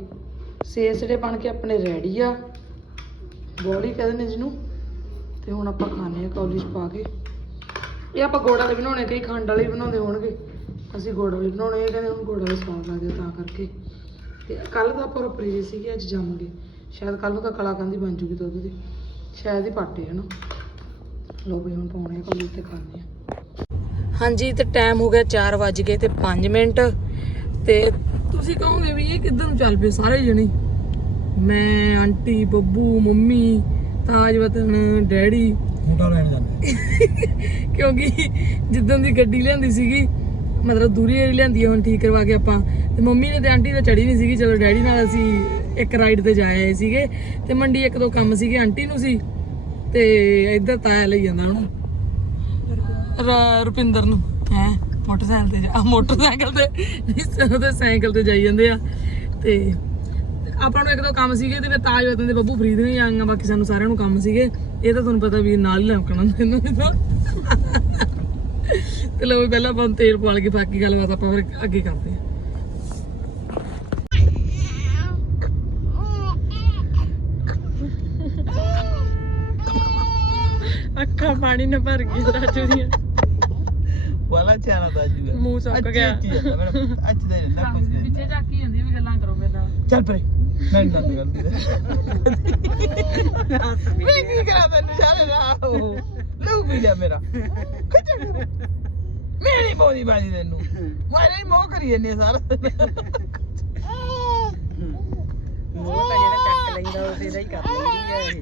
ਸੇਸੜੇ ਬਣ ਕੇ ਆਪਣੇ ਰੈਡੀ ਆ। ਬੋਲੀ ਕਹਿੰਦੇ ਨੇ ਜਿਹਨੂੰ। ਤੇ ਹੁਣ ਆਪਾਂ ਖਾਣੇ ਆ ਕੌਲੀ 'ਚ ਪਾ ਕੇ। ਇਹ ਆਪਾਂ ਗੁੜ ਵਾਲੇ ਬਣਾਉਣੇ ਕਈ ਖੰਡ ਵਾਲੇ ਵੀ ਬਣਾਉਂਦੇ ਹੋਣਗੇ। ਅਸੀਂ ਗੁੜ ਵਾਲੇ ਬਣਾਉਣੇ ਇਹ ਕਹਿੰਦੇ ਹੁਣ ਗੁੜ ਵਾਲੇ ਸਵਾਦ ਲੱਗਦੇ ਤਾਂ ਕਰਕੇ। ਤੇ ਕੱਲ ਤਾਂ ਆਪਾਂ ਰਪਰੇ ਸੀਗੇ, ਅੱਜ ਜੰਮ ਗਏ ਸ਼ਾਇਦ ਕੱਲ ਨੂੰ ਤਾਂ ਕਲਾਕੰਦ ਦੀ ਬਣ ਜੂਗੀ ਦੁੱਧ ਦੀ। ਸ਼ਾਇਦ ਹੀ ਪਾਟੇ, ਹਨ? ਲੋ ਵੀ ਹੁਣ ਪਾਉਣੇ ਆ ਕੋਲੀ ਤੇ ਖਾਣੇ ਆ। ਹਾਂਜੀ, ਤੇ ਟਾਈਮ ਹੋ ਗਿਆ 4 ਵੱਜ ਗਏ ਤੇ 5 ਮਿੰਟ। ਤੇ ਤੁਸੀਂ ਕਹੋਗੇ ਵੀ ਇਹ ਕਿੱਧਰ ਨੂੰ ਚੱਲ ਪਏ ਸਾਰੇ ਜਣੇ? ਮੈਂ, ਆਂਟੀ, ਬੱਬੂ, ਮੰਮੀ ਤਾਜਵਤਨ ਡੈਡੀ। ਮੋਟਾ ਲੈਣ ਜਾਂਦੇ। ਕਿਉਂਕਿ ਜਿੱਦਾਂ ਦੀ ਗੱਡੀ ਲਿਆਂਦੀ ਸੀਗੀ ਮਤਲਬ ਦੂਰੀ ਏਰੀ ਲਿਆਂਦੀ ਆ ਹੁਣ ਠੀਕ ਕਰਵਾ ਕੇ ਆਪਾਂ ਤੇ ਮੰਮੀ ਨੇ ਤੇ ਆਂਟੀ ਤਾਂ ਚੜੀ ਨਹੀਂ ਸੀਗੀ ਚਲੋ ਡੈਡੀ ਨਾਲ ਅਸੀਂ ਇੱਕ ਰਾਈਡ ਤੇ ਜਾ ਆਏ ਸੀਗੇ ਤੇ ਮੰਡੀ ਇੱਕ ਦੋ ਕੰਮ ਸੀਗੇ ਆਂਟੀ ਨੂੰ ਸੀ ਤੇ ਇੱਧਰ ਤਾਇਆ ਲਈ ਜਾਂਦਾ ਹੁਣ। ਰੁਪਿੰਦਰ ਨੂੰ ਹੈ ਮੋਟਰਸਾਈਕਲ ਤੇ ਜਾ ਮੋਟਰਸਾਈਕਲ ਤੇ ਉਹਦੇ ਸਾਈਕਲ ਤੇ ਜਾਈ ਜਾਂਦੇ ਆ ਤੇ ਆਪਾਂ ਨੂੰ ਇੱਕ ਦੋ ਕੰਮ ਸੀਗੇ ਤੇ ਫਿਰ ਤਾਜ ਵਤਨ ਦੇ ਬੱਬੂ ਫਰੀਦ ਨਹੀਂ ਆਈਆਂ ਬਾਕੀ ਸਾਨੂੰ ਸਾਰਿਆਂ ਨੂੰ ਕੰਮ ਸੀਗੇ। ਇਹ ਤਾਂ ਤੁਹਾਨੂੰ ਪਤਾ ਵੀ ਨਾਲ ਹੀ ਲਮਕਣਾ ਵੀ ਤਾਂ। ਲੋ ਪਹਿਲਾਂ ਆਪਾਂ ਨੂੰ ਤੇਲ ਪਾ ਕੇ ਬਾਕੀ ਗੱਲਬਾਤ ਆਪਾਂ ਫਿਰ ਅੱਗੇ ਕਰਦੇ ਹਾਂ। ਅੱਖਾਂ ਪਾਣੀ ਨਾਲ ਭਰ ਗਈ ਰਾਜੂ ਦੀਆਂ। ਵਾਲਾ ਚਾਣਾ ਦਾ ਜੂਗਾ ਮੂੰਹ ਸੁੱਕ ਗਿਆ। ਅੱਜ ਦਾ ਜਾਂਦਾ ਕੁਝ ਨਹੀਂ ਪਿੱਛੇ ਝਾਕੀ ਜਾਂਦੀ ਵੀ ਗੱਲਾਂ ਕਰੋ ਮੇਰੇ ਨਾਲ ਚੱਲ ਪਰੇ। ਮੈਂ ਨਹੀਂ ਦੰਦ ਕਰਦੀ। ਮੈਂ ਕੀ ਕਰਾਂ ਤੈਨੂੰ ਚੱਲ ਨਾ ਲੂ ਪੀ ਲਿਆ ਮੇਰਾ। ਮੈਂ ਨਹੀਂ ਪਾਉਂਦੀ ਬਾਜੀ ਤੈਨੂੰ। ਮੈਂ ਨਹੀਂ ਮੋਹ ਕਰੀ ਜੰਨੇ ਸਾਰਾ ਮੂੰਹ ਤਾਂ ਜਿਹੜਾ ਚੱਕ ਲੈਂਦਾ ਉਸੇ ਦਾ ਹੀ ਕਰ ਲੈਂਦੀ ਹੈ ਇਹ।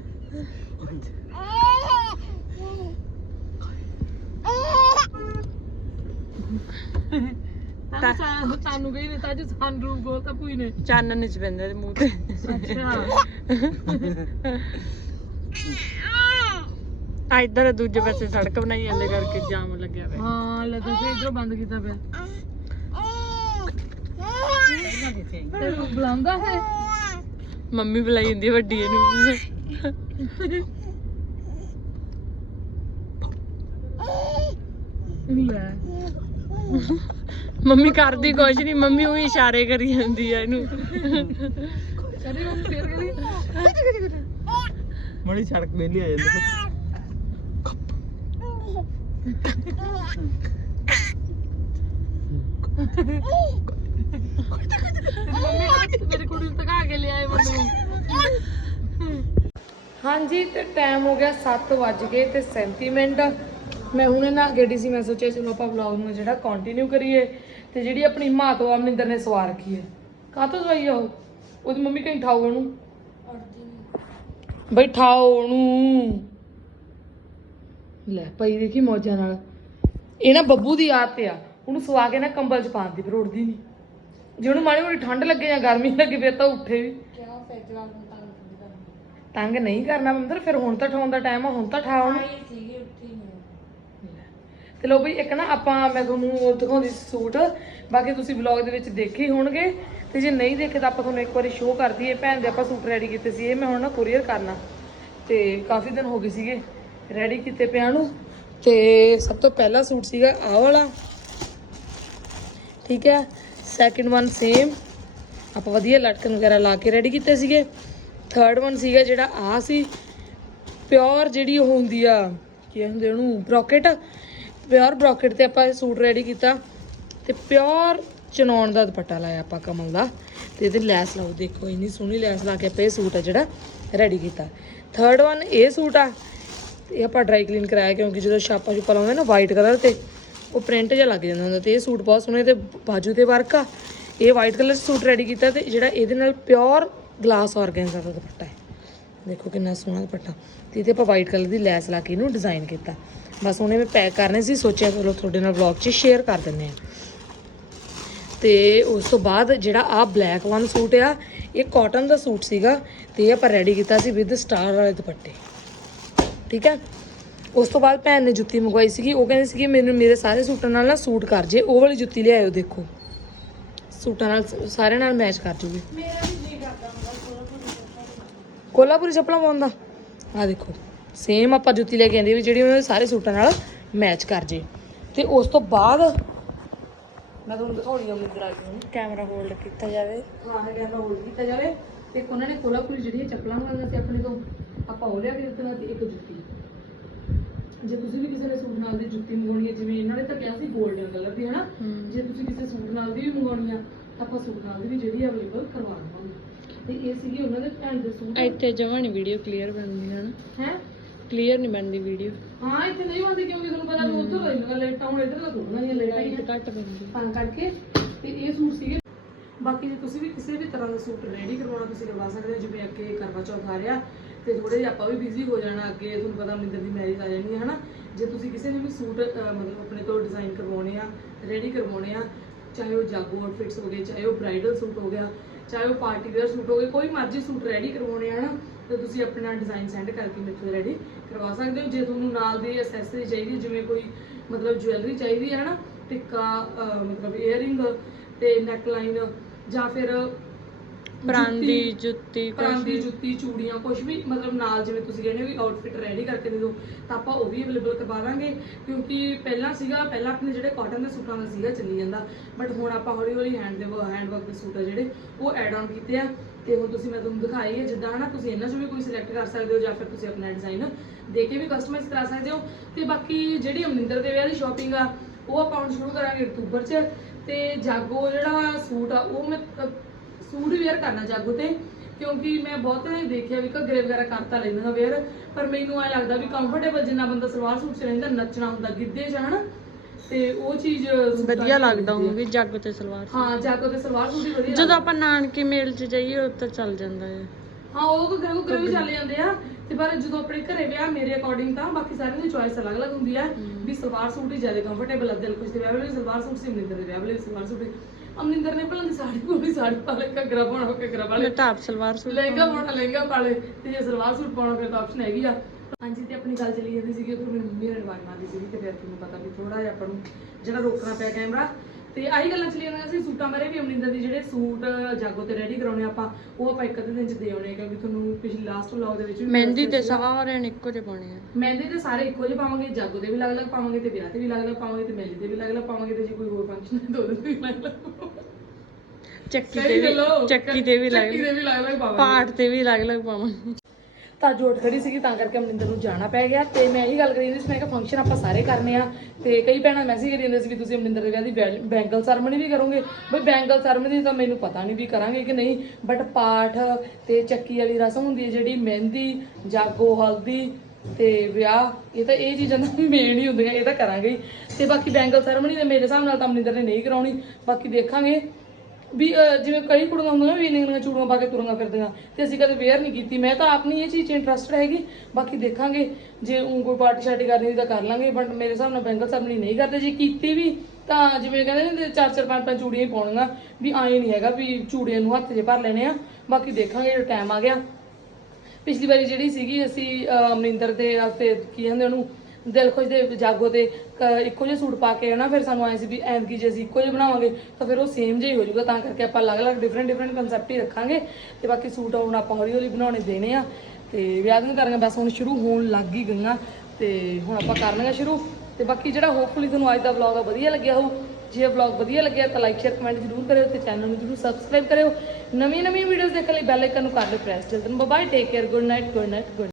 ਤੁਹਾਨੂੰ ਨੇ ਤਾਂ ਅੱਜ ਸਨਰੂਫ ਬੋਲਤਾ ਭੂਈ ਨੇ ਚਾਨਣ ਨਹੀਂ ਪੈਂਦਾ ਇਹਦੇ ਮੂੰਹ ਤੇ। ਆ ਇੱਧਰ ਦੂਜੇ ਪਾਸੇ ਸੜਕ ਬਣਾਈ ਜਾਂਦੇ ਕਰਕੇ ਜਾਮ ਲੱਗਿਆ ਹੋਇਆ ਹਾਂ ਲੱਗਾ ਸੀ ਇਧਰੋਂ ਬੰਦ ਕੀਤਾ ਪਿਆ। ਤੈਨੂੰ ਬੁਲਾਉਂਦਾ ਹੈ? ਮੰਮੀ ਬੁਲਾਈ ਜਾਂਦੀ ਹੈ ਵੱਡੀ ਇਹਨੂੰ। ਲੈ। ਮੰਮੀ ਕਰਦੀ ਕੁਛ ਨਹੀਂ ਮੰਮੀ ਉਹੀ ਇਸ਼ਾਰੇ ਕਰੀ ਜਾਂਦੀ ਹੈ ਇਹਨੂੰ। ਕਦੇ ਫੇਰ ਮੜੀ ਸੜਕ ਵੇਲੀ ਆ ਜਾਂਦੀ ਮੰਮੀ ਮੇਰੀ ਕੁੜੀ ਨੂੰ ਤਕਾ ਕੇ ਲਿਆਏ ਮੈਨੂੰ। ਹਾਂਜੀ ਤੇ ਟਾਈਮ ਹੋ ਗਿਆ 7 ਵੱਜ ਗਏ ਤੇ 37 ਮਿੰਟ ਮੈਂ ਹੁਣੇ ਨਾ ਗੇਡੀ ਸੀ ਮੈਂ ਸੋਚਿਆ ਚਲੋ ਆਪਾਂ ਵਲੌਗ ਨੂੰ ਜਿਹੜਾ ਕੰਟੀਨਿਊ ਕਰੀਏ ਤੇ ਜਿਹੜੀ ਆਪਣੀ ਮਾਤੋ ਅਮਰਿੰਦਰ ਨੇ ਸਵਾਰ ਰੱਖੀ ਹੈ। ਕਾਹਤੋਂ ਸਵਾਈ ਆ ਉਹ? ਉਹਦੀ ਮੰਮੀ ਕਹੀਂ ਠਾਓ ਉਹਨੂੰ। ਬਈ ਠਾਓ ਉਹਨੂੰ। ਲੈ ਪਈ ਦੇਖੀ ਮੌਜਾਂ ਨਾਲ। ਇਹ ਨਾ ਬੱਬੂ ਦੀ ਆਦਤ ਆ। ਉਹਨੂੰ ਸਵਾ ਕੇ ਨਾ ਕੰਬਲ ਚ ਪਾਉਂਦੀ ਫਿਰ ਉੱਠਦੀ ਨਹੀਂ ਜੇ ਉਹਨੂੰ ਮਾੜੀ ਮੋਟੀ ਠੰਡ ਲੱਗੇ ਜਾਂ ਗਰਮੀ ਲੱਗੇ ਫਿਰ ਤਾਂ ਉੱਠੇ ਵੀ। ਤੰਗ ਨਹੀਂ ਕਰਨਾ ਮੰਦਰ ਫਿਰ ਹੁਣ ਤਾਂ ਠਾਉਣ ਦਾ ਟਾਈਮ ਆ ਹੁਣ ਤਾਂ ਠਾ ਉਹਨੂੰ। ਤੇ ਲੋ ਬਈ, ਇੱਕ ਨਾ ਆਪਾਂ, ਮੈਂ ਤੁਹਾਨੂੰ ਦਿਖਾਉਂਦੀ ਸੀ ਸੂਟ। ਬਾਕੀ ਤੁਸੀਂ ਵਲੌਗ ਦੇ ਵਿੱਚ ਦੇਖੇ ਹੀ ਹੋਣਗੇ। ਤੇ ਜੇ ਨਹੀਂ ਦੇਖੇ ਤਾਂ ਆਪਾਂ ਤੁਹਾਨੂੰ ਇੱਕ ਵਾਰੀ ਸ਼ੋਅ ਕਰ ਦਈਏ। ਭੈਣ ਦੇ ਆਪਾਂ ਸੂਟ ਰੈਡੀ ਕੀਤੇ ਸੀ ਇਹ ਮੈਂ ਹੁਣ ਨਾ ਕੁਰੀਅਰ ਕਰਨਾ। ਤੇ ਕਾਫੀ ਦਿਨ ਹੋ ਗਏ ਸੀਗੇ ਰੈਡੀ ਕੀਤੇ ਪਿਆ ਨੂੰ। ਤੇ ਸਭ ਤੋਂ ਪਹਿਲਾ ਸੂਟ ਸੀਗਾ ਆਹ ਵਾਲਾ। ਠੀਕ ਹੈ? ਸੈਕਿੰਡ ਵਨ ਸੇਮ ਆਪਾਂ ਵਧੀਆ ਲਟਕਣ ਵਗੈਰਾ ਲਾ ਕੇ ਰੈਡੀ ਕੀਤੇ ਸੀਗੇ। ਥਰਡ ਵਨ ਸੀਗਾ ਜਿਹੜਾ ਆ ਸੀ। ਪਿਓਰ ਜਿਹੜੀ ਉਹ ਹੁੰਦੀ ਆ, ਕੀ ਹੁੰਦੇ ਉਹਨੂੰ ਬ੍ਰੋਕਟ ਪਿਓਰ ਬ੍ਰੋਕਟ ਤੇ ਆਪਾਂ ਇਹ ਸੂਟ ਰੈਡੀ ਕੀਤਾ ਤੇ ਪਿਓਰ ਚਨਾਉਣ ਦਾ ਦੁਪੱਟਾ ਲਾਇਆ ਆਪਾਂ ਕਮਲ ਦਾ ਤੇ ਇਹਦੇ ਲੈਸ ਲਾਓ, ਦੇਖੋ ਇੰਨੀ ਸੋਹਣੀ ਲੈਸ ਲਾ ਕੇ ਆਪਾਂ ਇਹ ਸੂਟ ਆ ਜਿਹੜਾ ਰੈਡੀ ਕੀਤਾ। ਥਰਡ ਵਨ ਇਹ ਸੂਟ ਆ, ਤੇ ਇਹ ਆਪਾਂ ਡਰਾਈ ਕਲੀਨ ਕਰਾਇਆ ਕਿਉਂਕਿ ਜਦੋਂ ਛਾਪਾ ਛੁਪਾ ਲਾਉਂਦੇ ਨਾ ਵਾਈਟ ਕਲਰ ਤੇ, ਉਹ ਪ੍ਰਿੰਟ ਜਿਹਾ ਲੱਗ ਜਾਂਦਾ ਹੁੰਦਾ ਤੇ ਇਹ ਸੂਟ ਬਹੁਤ ਸੋਹਣੇ ਤੇ ਬਾਜੂ ਤੇ ਵਰਕ ਆ। ਇਹ ਵਾਈਟ ਕਲਰ ਸੂਟ ਰੈਡੀ ਕੀਤਾ ਤੇ ਜਿਹੜਾ ਇਹਦੇ ਨਾਲ ਪਿਓਰ ਗਲਾਸ ਆਰਗੈਂਜ਼ਾ ਦਾ ਦੁਪੱਟਾ ਹੈ। ਦੇਖੋ ਕਿੰਨਾ ਸੋਹਣਾ ਦੁਪੱਟਾ। ਤੇ ਇਹਦੇ ਆਪਾਂ ਵਾਈਟ ਕਲਰ ਦੀ ਲੈਸ ਲਾ ਕੇ ਇਹਨੂੰ ਡਿਜ਼ਾਈਨ ਕੀਤਾ। ਬਸ ਉਹਨੇ ਮੈਂ ਪੈਕ ਕਰਨੇ ਸੀ ਸੋਚਿਆ ਚਲੋ ਤੁਹਾਡੇ ਨਾਲ ਵਲੌਗ 'ਚ ਸ਼ੇਅਰ ਕਰ ਦਿੰਦੇ ਆ ਤੇ ਉਸ ਤੋਂ ਬਾਅਦ ਜਿਹੜਾ ਆ ਬਲੈਕ ਵਨ ਸੂਟ ਆ ਇਹ ਕਾਟਨ ਦਾ ਸੂਟ ਸੀਗਾ ਤੇ ਇਹ ਆਪਾਂ ਰੈਡੀ ਕੀਤਾ ਸੀ ਵਿਦ ਸਟਾਰ ਵਾਲੇ ਦੁਪੱਟੇ। ਠੀਕ ਹੈ? ਉਸ ਤੋਂ ਬਾਅਦ ਭੈਣ ਨੇ ਜੁੱਤੀ ਮੰਗਵਾਈ ਸੀਗੀ ਉਹ ਕਹਿੰਦੀ ਸੀਗੀ ਮੈਨੂੰ ਮੇਰੇ ਸਾਰੇ ਸੂਟਾਂ ਨਾਲ ਨਾ ਸੂਟ ਕਰ ਜੇ ਉਹ ਵਾਲੀ ਜੁੱਤੀ ਲਿਆਇਓ ਦੇਖੋ। ਸੂਟਾਂ ਨਾਲ ਸਾਰਿਆਂ ਨਾਲ ਮੈਚ ਕਰ ਜੂਗੀ। ਕੋਲਾਪੁਰੀ ਚੱਪਲਾਂ ਪਾਉਂਦਾ ਆ ਦੇਖੋ। ਸੇਮ ਆਪਾਂ ਜੁੱਤੀ ਲੈ ਕੇ ਆਂਦੀ ਵੀ ਜਿਹੜੀ ਉਹਨਾਂ ਦੇ ਸਾਰੇ ਸੂਟਾਂ ਨਾਲ ਮੈਚ ਕਰ ਜੇ। ਤੇ ਉਸ ਤੋਂ ਬਾਅਦ ਮੈਂ ਤੁਹਾਨੂੰ ਦਿਖਾਉਣੀ ਆ ਮਿੰਦਰਾ ਜੀ ਨੂੰ। ਕੈਮਰਾ ਹੋਲਡ ਕੀਤਾ ਜਾਵੇ। ਹਾਂ ਕੈਮਰਾ ਹੋਲਡ ਕੀਤਾ ਜਾਵੇ। ਤੇ ਉਹਨਾਂ ਨੇ ਕੋਲਾਪੁਰੀ ਜਿਹੜੀਆਂ ਚੱਪਲਾਂ ਮੰਗਾਈਆਂ ਸੀ ਆਪਣੇ ਤੋਂ ਆਪਾਂ ਉਹ ਲਿਆ ਕੇ ਦਿੱਤੀਆਂ ਤੇ ਇੱਕ ਜੁੱਤੀ। ਜੇ ਤੁਸੀਂ ਵੀ ਕਿਸੇ ਨੇ ਸੂਟ ਨਾਲ ਦੀ ਜੁੱਤੀ ਮੰਗਾਉਣੀ ਹੈ ਜਿਵੇਂ ਇਹਨਾਂ ਨੇ ਤਾਂ ਕਿਹਾ ਸੀ 골ਡਨ ਕਲਰ ਦੀ ਹਨਾ? ਜੇ ਤੁਸੀਂ ਕਿਸੇ ਸੂਟ ਨਾਲ ਦੀ ਵੀ ਮੰਗਾਉਣੀ ਆ ਆਪਾਂ ਸੂਟ ਨਾਲ ਦੀ ਵੀ ਜਿਹੜੀ ਅਵੇਲੇਬਲ ਕਰਵਾ ਦਵਾਂਗੇ। ਤੇ ਇਹ ਸੀਗੇ ਉਹਨਾਂ ਦੇ ਭੈਣ ਦੇ ਸੂਟ। ਇੱਥੇ ਨਹੀਂ ਵੀਡੀਓ ਕਲੀਅਰ ਬਣਦੀ ਹੈ ਨਾ ਹੈ? ਕਲੀਅਰ ਨਹੀਂ ਬਣਦੀ ਵੀਡੀਓ ਹਾਂ ਇੱਥੇ ਨਹੀਂ ਹੁੰਦੀ ਕਿਉਂਕਿ ਤੁਹਾਨੂੰ ਪਤਾ ਉਹ ਉਧਰ ਰਹਿਣਾ ਲੇਟਾਂ ਹੁਣ ਇੱਧਰ ਤਾਂ ਥੋੜ੍ਹਾ ਜਿਹਾ ਲੇਟਾਂ ਹੀ। ਘੱਟ ਬਣਦੀ। ਤਾਂ ਕਰਕੇ ਤੇ ਇਹ ਸੂਟ ਸੀਗੇ। ਬਾਕੀ ਜੇ ਤੁਸੀਂ ਵੀ ਕਿਸੇ ਵੀ ਤਰ੍ਹਾਂ ਦਾ ਸੂਟ ਰੈਡੀ ਕਰਵਾਉਣਾ ਤੁਸੀਂ ਕਰਵਾ ਸਕਦੇ ਹੋ ਜਿਵੇਂ ਅੱਗੇ ਕਰਵਾ ਚੌਥ ਆ ਰਿਹਾ ਤੇ ਥੋੜੇ ਜਿਹਾ ਆਪਾਂ ਵੀ ਬਿਜ਼ੀ ਹੋ ਜਾਣਾ ਅੱਗੇ ਤੁਹਾਨੂੰ ਪਤਾ ਮਿੰਦਰ ਦੀ ਮੈਰਿਜ ਆ ਜਾਣੀ ਹੈ ਹਨਾ? ਜੇ ਤੁਸੀਂ ਕਿਸੇ ਨੇ ਵੀ ਸੂਟ ਅਹ, ਮਤਲਬ ਆਪਣੇ ਤੋਂ ਡਿਜ਼ਾਈਨ ਕਰਵਾਉਣੇ ਆ ਰੈਡੀ ਕਰਵਾਉਣੇ ਆ ਚਾਹੇ ਉਹ ਜਾਗੋ ਆਊਟਫਿਟਸ ਹੋ ਗਏ ਚਾਹੇ ਉਹ ਬ੍ਰਾਈਡਲ ਸੂਟ ਹੋ ਗਿਆ ਚਾਹੇ ਉਹ ਪਾਰਟੀ ਵੇਅਰ ਸੂਟ ਹੋ ਗਏ ਕੋਈ ਮਰਜ਼ੀ ਸੂਟ ਰੈਡੀ ਕਰਵਾਉਣੇ ਆ ਨਾ ਤਾਂ ਤੁਸੀਂ ਆਪਣਾ ਡਿਜ਼ਾਈਨ ਸੈਂਡ ਕਰਕੇ ਮੇਰੇ ਤੋਂ ਰੈਡੀ ਕਰਵਾ ਸਕਦੇ ਹੋ। ਜੇ ਤੁਹਾਨੂੰ ਨਾਲ ਦੀ ਅਸੈਸਰੀ ਚਾਹੀਦੀ ਜਿਵੇਂ ਕੋਈ ਮਤਲਬ ਜੁਐਲਰੀ ਚਾਹੀਦੀ ਹੈ ਨਾ ਟਿੱਕਾ ਮਤਲਬ ਇਅਰਿੰਗ ਤੇ ਨੈਕ ਲਾਈਨ ਜਾਂ ਫਿਰ ਪਰਾਂਦੀ ਜੁੱਤੀ, ਕੁਛ ਪਰਾਂਦੀ ਜੁੱਤੀ ਚੂੜੀਆਂ ਕੁਝ ਵੀ ਮਤਲਬ ਨਾਲ ਜਿਵੇਂ ਤੁਸੀਂ ਕਹਿੰਦੇ ਹੋ ਵੀ ਆਊਟਫਿਟ ਰੈਡੀ ਕਰਕੇ ਦੇ ਦਿਓ ਤਾਂ ਆਪਾਂ ਉਹ ਵੀ ਅਵੇਲੇਬਲ ਕਰਵਾ ਦਾਂਗੇ। ਕਿਉਂਕਿ ਪਹਿਲਾਂ ਸੀਗਾ ਪਹਿਲਾਂ ਆਪਣੇ ਜਿਹੜੇ ਕਾਟਨ ਦੇ ਸੂਟਾਂ ਦਾ ਸੀਗਾ ਚੱਲੀ ਜਾਂਦਾ। ਬਟ ਹੁਣ ਆਪਾਂ ਹੌਲੀ ਹੌਲੀ ਹੈਂਡ ਦੇ ਹੈਂਡ ਵਰਕ ਦੇ ਸੂਟ ਆ ਜਿਹੜੇ ਉਹ ਐਡ ਆਨ ਕੀਤੇ ਆ। ਤੇ ਹੁਣ ਤੁਸੀਂ ਮੈਂ ਤੁਹਾਨੂੰ ਦਿਖਾਈ ਹੈ, ਜਿੱਦਾਂ ਹਨਾ ਤੁਸੀਂ ਇਹਨਾਂ ਚੋਂ ਵੀ ਕੋਈ ਸਿਲੈਕਟ ਕਰ ਸਕਦੇ ਹੋ ਜਾਂ ਫਿਰ ਤੁਸੀਂ ਆਪਣਾ ਡਿਜ਼ਾਈਨ ਦੇ ਕੇ ਵੀ ਕਸਟਮਾਈਜ਼ ਕਰਾ ਸਕਦੇ ਹੋ। ਤੇ ਬਾਕੀ ਜਿਹੜੀ ਅਮਰਿੰਦਰ ਦੇ ਵਿਆਹ ਦੀ ਸ਼ਾਪਿੰਗ ਆ, ਉਹ ਆਪਾਂ ਹੁਣ ਸ਼ੁਰੂ ਕਰਾਂਗੇ ਅਕਤੂਬਰ 'ਚ। ਤੇ ਜਾਗੋ ਜਿਹੜਾ ਸੂਟ ਆ, ਉਹ ਮੈਂ ਸੂਟ ਵੇਅਰ ਕਰਨਾ ਜਾਗੋ ਤੇ, ਕਿਉਂਕਿ ਮੈਂ ਬਹੁਤ ਨੇ ਦੇਖਿਆ ਵੀ ਘੱਗਰੇ ਵਗੈਰਾ ਕਰਤਾ ਲੈਂਦਾ ਦਾ ਵੇਅਰ ਪਰ ਮੈਨੂੰ ਐ ਲੱਗਦਾ ਵੀ ਕੰਫਰਟੇਬਲ ਜਿੰਨਾ ਬੰਦਾ ਸਲਵਾਰ ਸੂਟ ਚ ਰਹਿੰਦਾ, ਨੱਚਣਾ ਹੁੰਦਾ, ਗਿੱਧੇ ਚ ਹਨਾ ਤੇ ਉਹ ਚੀਜ਼ ਵਧੀਆ ਲੱਗਦਾ ਹੁੰਦੀ ਉਹ ਆ। ਵੀ ਜੱਗ ਤੇ ਸਲਵਾਰ ਹਾਂ ਜਾਗੋ ਤੇ ਸਲਵਾਰ ਸੂਟ ਹੀ ਵਧੀਆ ਜਦੋਂ ਆਪਾਂ ਨਾਨਕੇ ਮੇਲ 'ਚ ਜਾਈਏ ਉਹ ਤਾਂ ਚੱਲ ਜਾਂਦਾ ਹੈ ਹਾਂ ਉਹ ਗਰਮ ਕਰੇ ਵੀ ਚੱਲ ਜਾਂਦੇ ਆ। ਤੇ ਪਰ ਜਦੋਂ ਆਪਣੇ ਘਰੇ ਵਿਆਹ ਮੇਰੇ ਅਕੋਰਡਿੰਗ ਤਾਂ ਬਾਕੀ ਸਾਰਿਆਂ ਦੀ ਚੋਇਸ ਅਲੱਗ-ਅਲੱਗ ਹੁੰਦੀ ਆ ਵੀ ਸਲਵਾਰ ਸੂਟ ਹੀ ਜ਼ਿਆਦਾ ਕੰਫਰਟੇਬਲ ਆ ਦਿਲ ਖੁਸ਼ ਤੇ ਵਿਆਹ ਵੇਲੇ ਸਲਵਾਰ ਸੂਟ ਸੀ ਅਮਰਿੰਦਰ ਦੇ ਵਿਆਹ ਵੇਲੇ ਸਲਵਾਰ ਸੂਟ। ਸੀ। ਅਮਰਿੰਦਰ ਨੇ ਭਲਾਂ ਦੀ ਸਾੜੀ ਪਾਉਣੀ ਸਾੜੀ ਪਾ ਲੈ ਘੱਗਰਾ ਪਾਉਣਾ ਘੱਗਰਾ ਪਾ ਲੈ ਸਲਵਾਰ ਸੂਟ ਲਹਿੰਗਾ ਪਾਉਣਾ ਲਹਿੰਗਾ ਪਾ ਲੈ ਤੇ ਜੇ ਸਲਵਾਰ ਸੂਟ ਪਾਉਣਾ ਫਿਰ ਤਾਂ ਆਪਸ਼ਨ ਹੈਗੀ ਆ। ਹਾਂਜੀ ਤੇ ਆਪਣੀ ਗੱਲ ਚੱਲੀ ਜਾਂਦੀ ਸੀਗੀ ਉੱਪਰ ਮੇਰੀ ਮੰਮੀ ਨੇ ਰਿਵਾਜ ਮਾਰਦੀ ਸੀਗੀ ਤੇ ਫਿਰ ਤੁਹਾਨੂੰ ਪਤਾ ਵੀ ਥੋੜਾ ਜਿਹਾ ਆਪਾਂ ਨੂੰ ਜਿਹੜਾ ਰੋਕਣਾ ਪਿਆ ਕੈਮਰਾ ਤੇ ਆਹੀ ਗੱਲਾਂ ਚੱਲੀ ਜਾਂਦੀਆਂ ਸੀ ਸੂਟਾਂ ਬਾਰੇ ਵੀ ਅਮਰਿੰਦਰ ਦੀ ਜਿਹੜੇ ਸੂਟ ਜਾਗੋ ਤੇ ਰੈਡੀ ਕਰਾਉਣੇ ਆਪਾਂ ਉਹ ਆਪਾਂ ਇੱਕ ਅੱਧੇ ਦਿਨ ਚ ਦੇ ਆਉਣੇ ਆ ਕਿਉਂਕਿ ਤੁਹਾਨੂੰ ਪਿਛਲੀ ਲਾਸਟ ਵਲੌਗ ਦੇ ਵਿੱਚ ਵੀ ਮਹਿੰਦੀ ਤੇ। ਸਾਰਿਆਂ ਨੇ ਇੱਕੋ ਜਿਹੇ ਪਾਉਣੇ ਆ। ਮਹਿੰਦੀ ਤੇ ਸਾਰੇ ਇੱਕੋ ਜਿਹੇ ਪਾਵਾਂਗੇ ਜਾਗੋ ਤੇ ਵੀ ਅਲੱਗ-ਅਲੱਗ ਪਾਵਾਂਗੇ ਤੇ ਵਿਆਹ ਤੇ ਵੀ ਅਲੱਗ-ਅਲੱਗ ਪਾਵਾਂਗੇ ਤੇ ਮਹਿੰਦੀ ਤੇ ਵੀ ਅਲੱਗ-ਅਲੱਗ ਪਾਵਾਂਗੇ ਤੇ ਜੇ ਕੋਈ ਹੋਰ ਫੰਕਸ਼ਨ ਹੈ ਤਾਂ ਉਹਦੇ ਤੇ ਵੀ ਅਲੱਗ-ਅਲੱਗ ਚੱਕੀ ਤੇ ਵੀ ਚੱਕੀ ਤੇ ਵੀ ਅਲੱਗ-ਅਲੱਗ ਪਾਵਾਂਗੇ। ਪਾਠ ਤੇ ਵੀ ਅਲੱਗ ਅਲੱਗ ਪਾਵਾਂਗੇ। ਤਾਂ ਜੋਟ ਖੜੀ ਸੀਗੀ, ਤਾਂ ਕਰਕੇ ਅਮਰਿੰਦਰ ਨੂੰ ਜਾਣਾ ਪੈ ਗਿਆ। ਤੇ ਮੈਂ ਇਹ ਗੱਲ ਕਰੀ ਜਾਂਦੀ ਸੀ, ਮੈਂ ਕਿਹਾ ਫੰਕਸ਼ਨ ਆਪਾਂ ਸਾਰੇ ਕਰਨੇ ਆ। ਤੇ ਕਈ ਭੈਣਾਂ ਮੈਸੇਜ ਕਰੀ ਜਾਂਦੇ ਸੀ ਵੀ ਤੁਸੀਂ ਅਮਰਿੰਦਰ ਦੇ ਵਿਆਹ ਦੀ ਬੈਂਗਲ ਸੈਰਮਨੀ ਵੀ ਕਰੋਗੇ। ਬਈ ਬੈਂਗਲ ਸੈਰਮਨੀ ਤਾਂ ਮੈਨੂੰ ਪਤਾ ਨਹੀਂ ਵੀ ਕਰਾਂਗੇ ਕਿ ਨਹੀਂ ਬਟ ਪਾਠ ਤੇ ਚੱਕੀ ਵਾਲੀ ਰਸਮ ਹੁੰਦੀ ਹੈ ਜਿਹੜੀ, ਮਹਿੰਦੀ, ਜਾਗੋ, ਹਲਦੀ ਤੇ ਵਿਆਹ, ਇਹ ਤਾਂ ਇਹ ਚੀਜ਼ਾਂ ਤਾਂ ਮੇਨ ਹੀ ਹੁੰਦੀਆਂ, ਇਹ ਤਾਂ ਕਰਾਂਗੇ ਹੀ। ਤੇ ਬਾਕੀ ਬੈਂਗਲ ਸੈਰਮਨੀ ਦੇ ਮੇਰੇ ਹਿਸਾਬ ਨਾਲ ਤਾਂ ਅਮਰਿੰਦਰ ਨੇ ਨਹੀਂ ਕਰਾਉਣੀ। ਬਾਕੀ ਦੇਖਾਂਗੇ। ਵੀ ਅਹ, ਜਿਵੇਂ ਕਈ ਕੁੜੀਆਂ ਹੁੰਦੀਆਂ ਵੀ ਇੰਨੀਆਂ ਇੰਨੀਆਂ ਚੂੜੀਆਂ ਪਾ ਕੇ ਤੁਰੀਆਂ ਫਿਰਦੀਆਂ ਤੇ ਅਸੀਂ ਕਦੇ ਵੇਅਰ ਨਹੀਂ ਕੀਤੀ। ਮੈਂ ਤਾਂ ਆਪ ਨਹੀਂ ਇਹ ਚੀਜ਼ 'ਚ ਇੰਟਰਸਟ ਹੈਗੀ। ਬਾਕੀ ਦੇਖਾਂਗੇ। ਜੇ ਊਂ ਕੋਈ ਪਾਰਟੀ ਸ਼ਾਰਟੀ ਕਰਨੀ ਹੋਈ ਤਾਂ ਕਰ ਲਾਂਗੇ। ਬਟ ਮੇਰੇ ਹਿਸਾਬ ਨਾਲ ਬੈਂਗਲ ਸੈਰਮਨੀ ਨਹੀਂ ਕਰਦੇ। ਜੇ ਕੀਤੀ ਵੀ ਤਾਂ ਜਿਵੇਂ ਕਹਿੰਦੇ ਨੇ ਚਾਰ ਚਾਰ ਪੰਜ ਪੰਜ ਚੂੜੀਆਂ ਹੀ ਪਾਉਣੀਆਂ। ਵੀ ਆਏ ਨਹੀਂ ਹੈਗਾ ਵੀ ਚੂੜੀਆਂ ਨੂੰ ਹੱਥ 'ਚ ਭਰ ਲੈਣੇ ਆ। ਬਾਕੀ ਦੇਖਾਂਗੇ ਜਦੋਂ ਟਾਈਮ ਆ ਗਿਆ। ਪਿਛਲੀ ਵਾਰੀ ਜਿਹੜੀ ਸੀਗੀ ਅਸੀਂ ਅਹ, ਅਮਰਿੰਦਰ ਦੇ ਵਾਸਤੇ ਕੀ ਕਹਿੰਦੇ ਉਹਨੂੰ ਦਿਲ ਖੁਸ਼ ਦੇ ਜਾਗੋ ਤੇ, ਕ- ਇੱਕੋ ਜਿਹੇ ਸੂਟ ਪਾ ਕੇ ਹਨਾ, ਫਿਰ ਸਾਨੂੰ ਆਏ ਸੀ ਵੀ ਐਂਕੀ ਜੇ ਅਸੀਂ ਇੱਕੋ ਜਿਹੇ ਬਣਾਵਾਂਗੇ, ਤਾਂ ਫਿਰ ਉਹ ਸੇਮ ਜਿਹਾ ਹੀ ਹੋ ਜਾਊਗਾ, ਤਾਂ ਕਰਕੇ ਆਪਾਂ ਅਲੱਗ-ਅਲੱਗ ਡਿਫਰੈਂਟ ਡਿਫਰੈਂਟ ਕਨਸੈਪਟ ਹੀ ਰੱਖਾਂਗੇ। ਤੇ ਬਾਕੀ ਸੂਟ ਹੁਣ ਆਪਾਂ ਹੌਲੀ ਹੌਲੀ ਬਣਾਉਣੇ ਦੇਣੇ ਆ। ਤੇ ਵਿਆਹ ਦੀਆਂ ਕਰਾਂਗੇ ਬਸ ਹੁਣ ਸ਼ੁਰੂ ਹੋਣ ਲੱਗ ਹੀ ਗਈਆਂ, ਤੇ ਹੁਣ ਆਪਾਂ ਕਰਨਗੇ ਸ਼ੁਰੂ। ਤੇ ਬਾਕੀ ਜਿਹੜਾ ਹੋਪਫੁਲੀ ਤੁਹਾਨੂੰ ਅੱਜ ਦਾ ਵਲੌਗ ਆ ਵਧੀਆ ਲੱਗਿਆ ਹੋਊ, ਜੇ ਵਲੌਗ ਵਧੀਆ ਲੱਗਿਆ ਤਾਂ ਲਾਈਕ ਸ਼ੇਅਰ ਕਮੈਂਟ ਜ਼ਰੂਰ ਕਰਿਓ ਤੇ ਚੈਨਲ ਨੂੰ ਜ਼ਰੂਰ ਸਬਸਕ੍ਰਾਈਬ ਕਰਿਓ। ਨਵੀਂ ਨਵੀਂ ਵੀਡੀਓਜ਼ ਦੇਖਣ ਲਈ ਬੈਲ ਆਈਕਨ ਨੂੰ ਕਰ ਲਿਓ ਪ੍ਰੈਸ ਜਲਦੀ bye take care good night good night good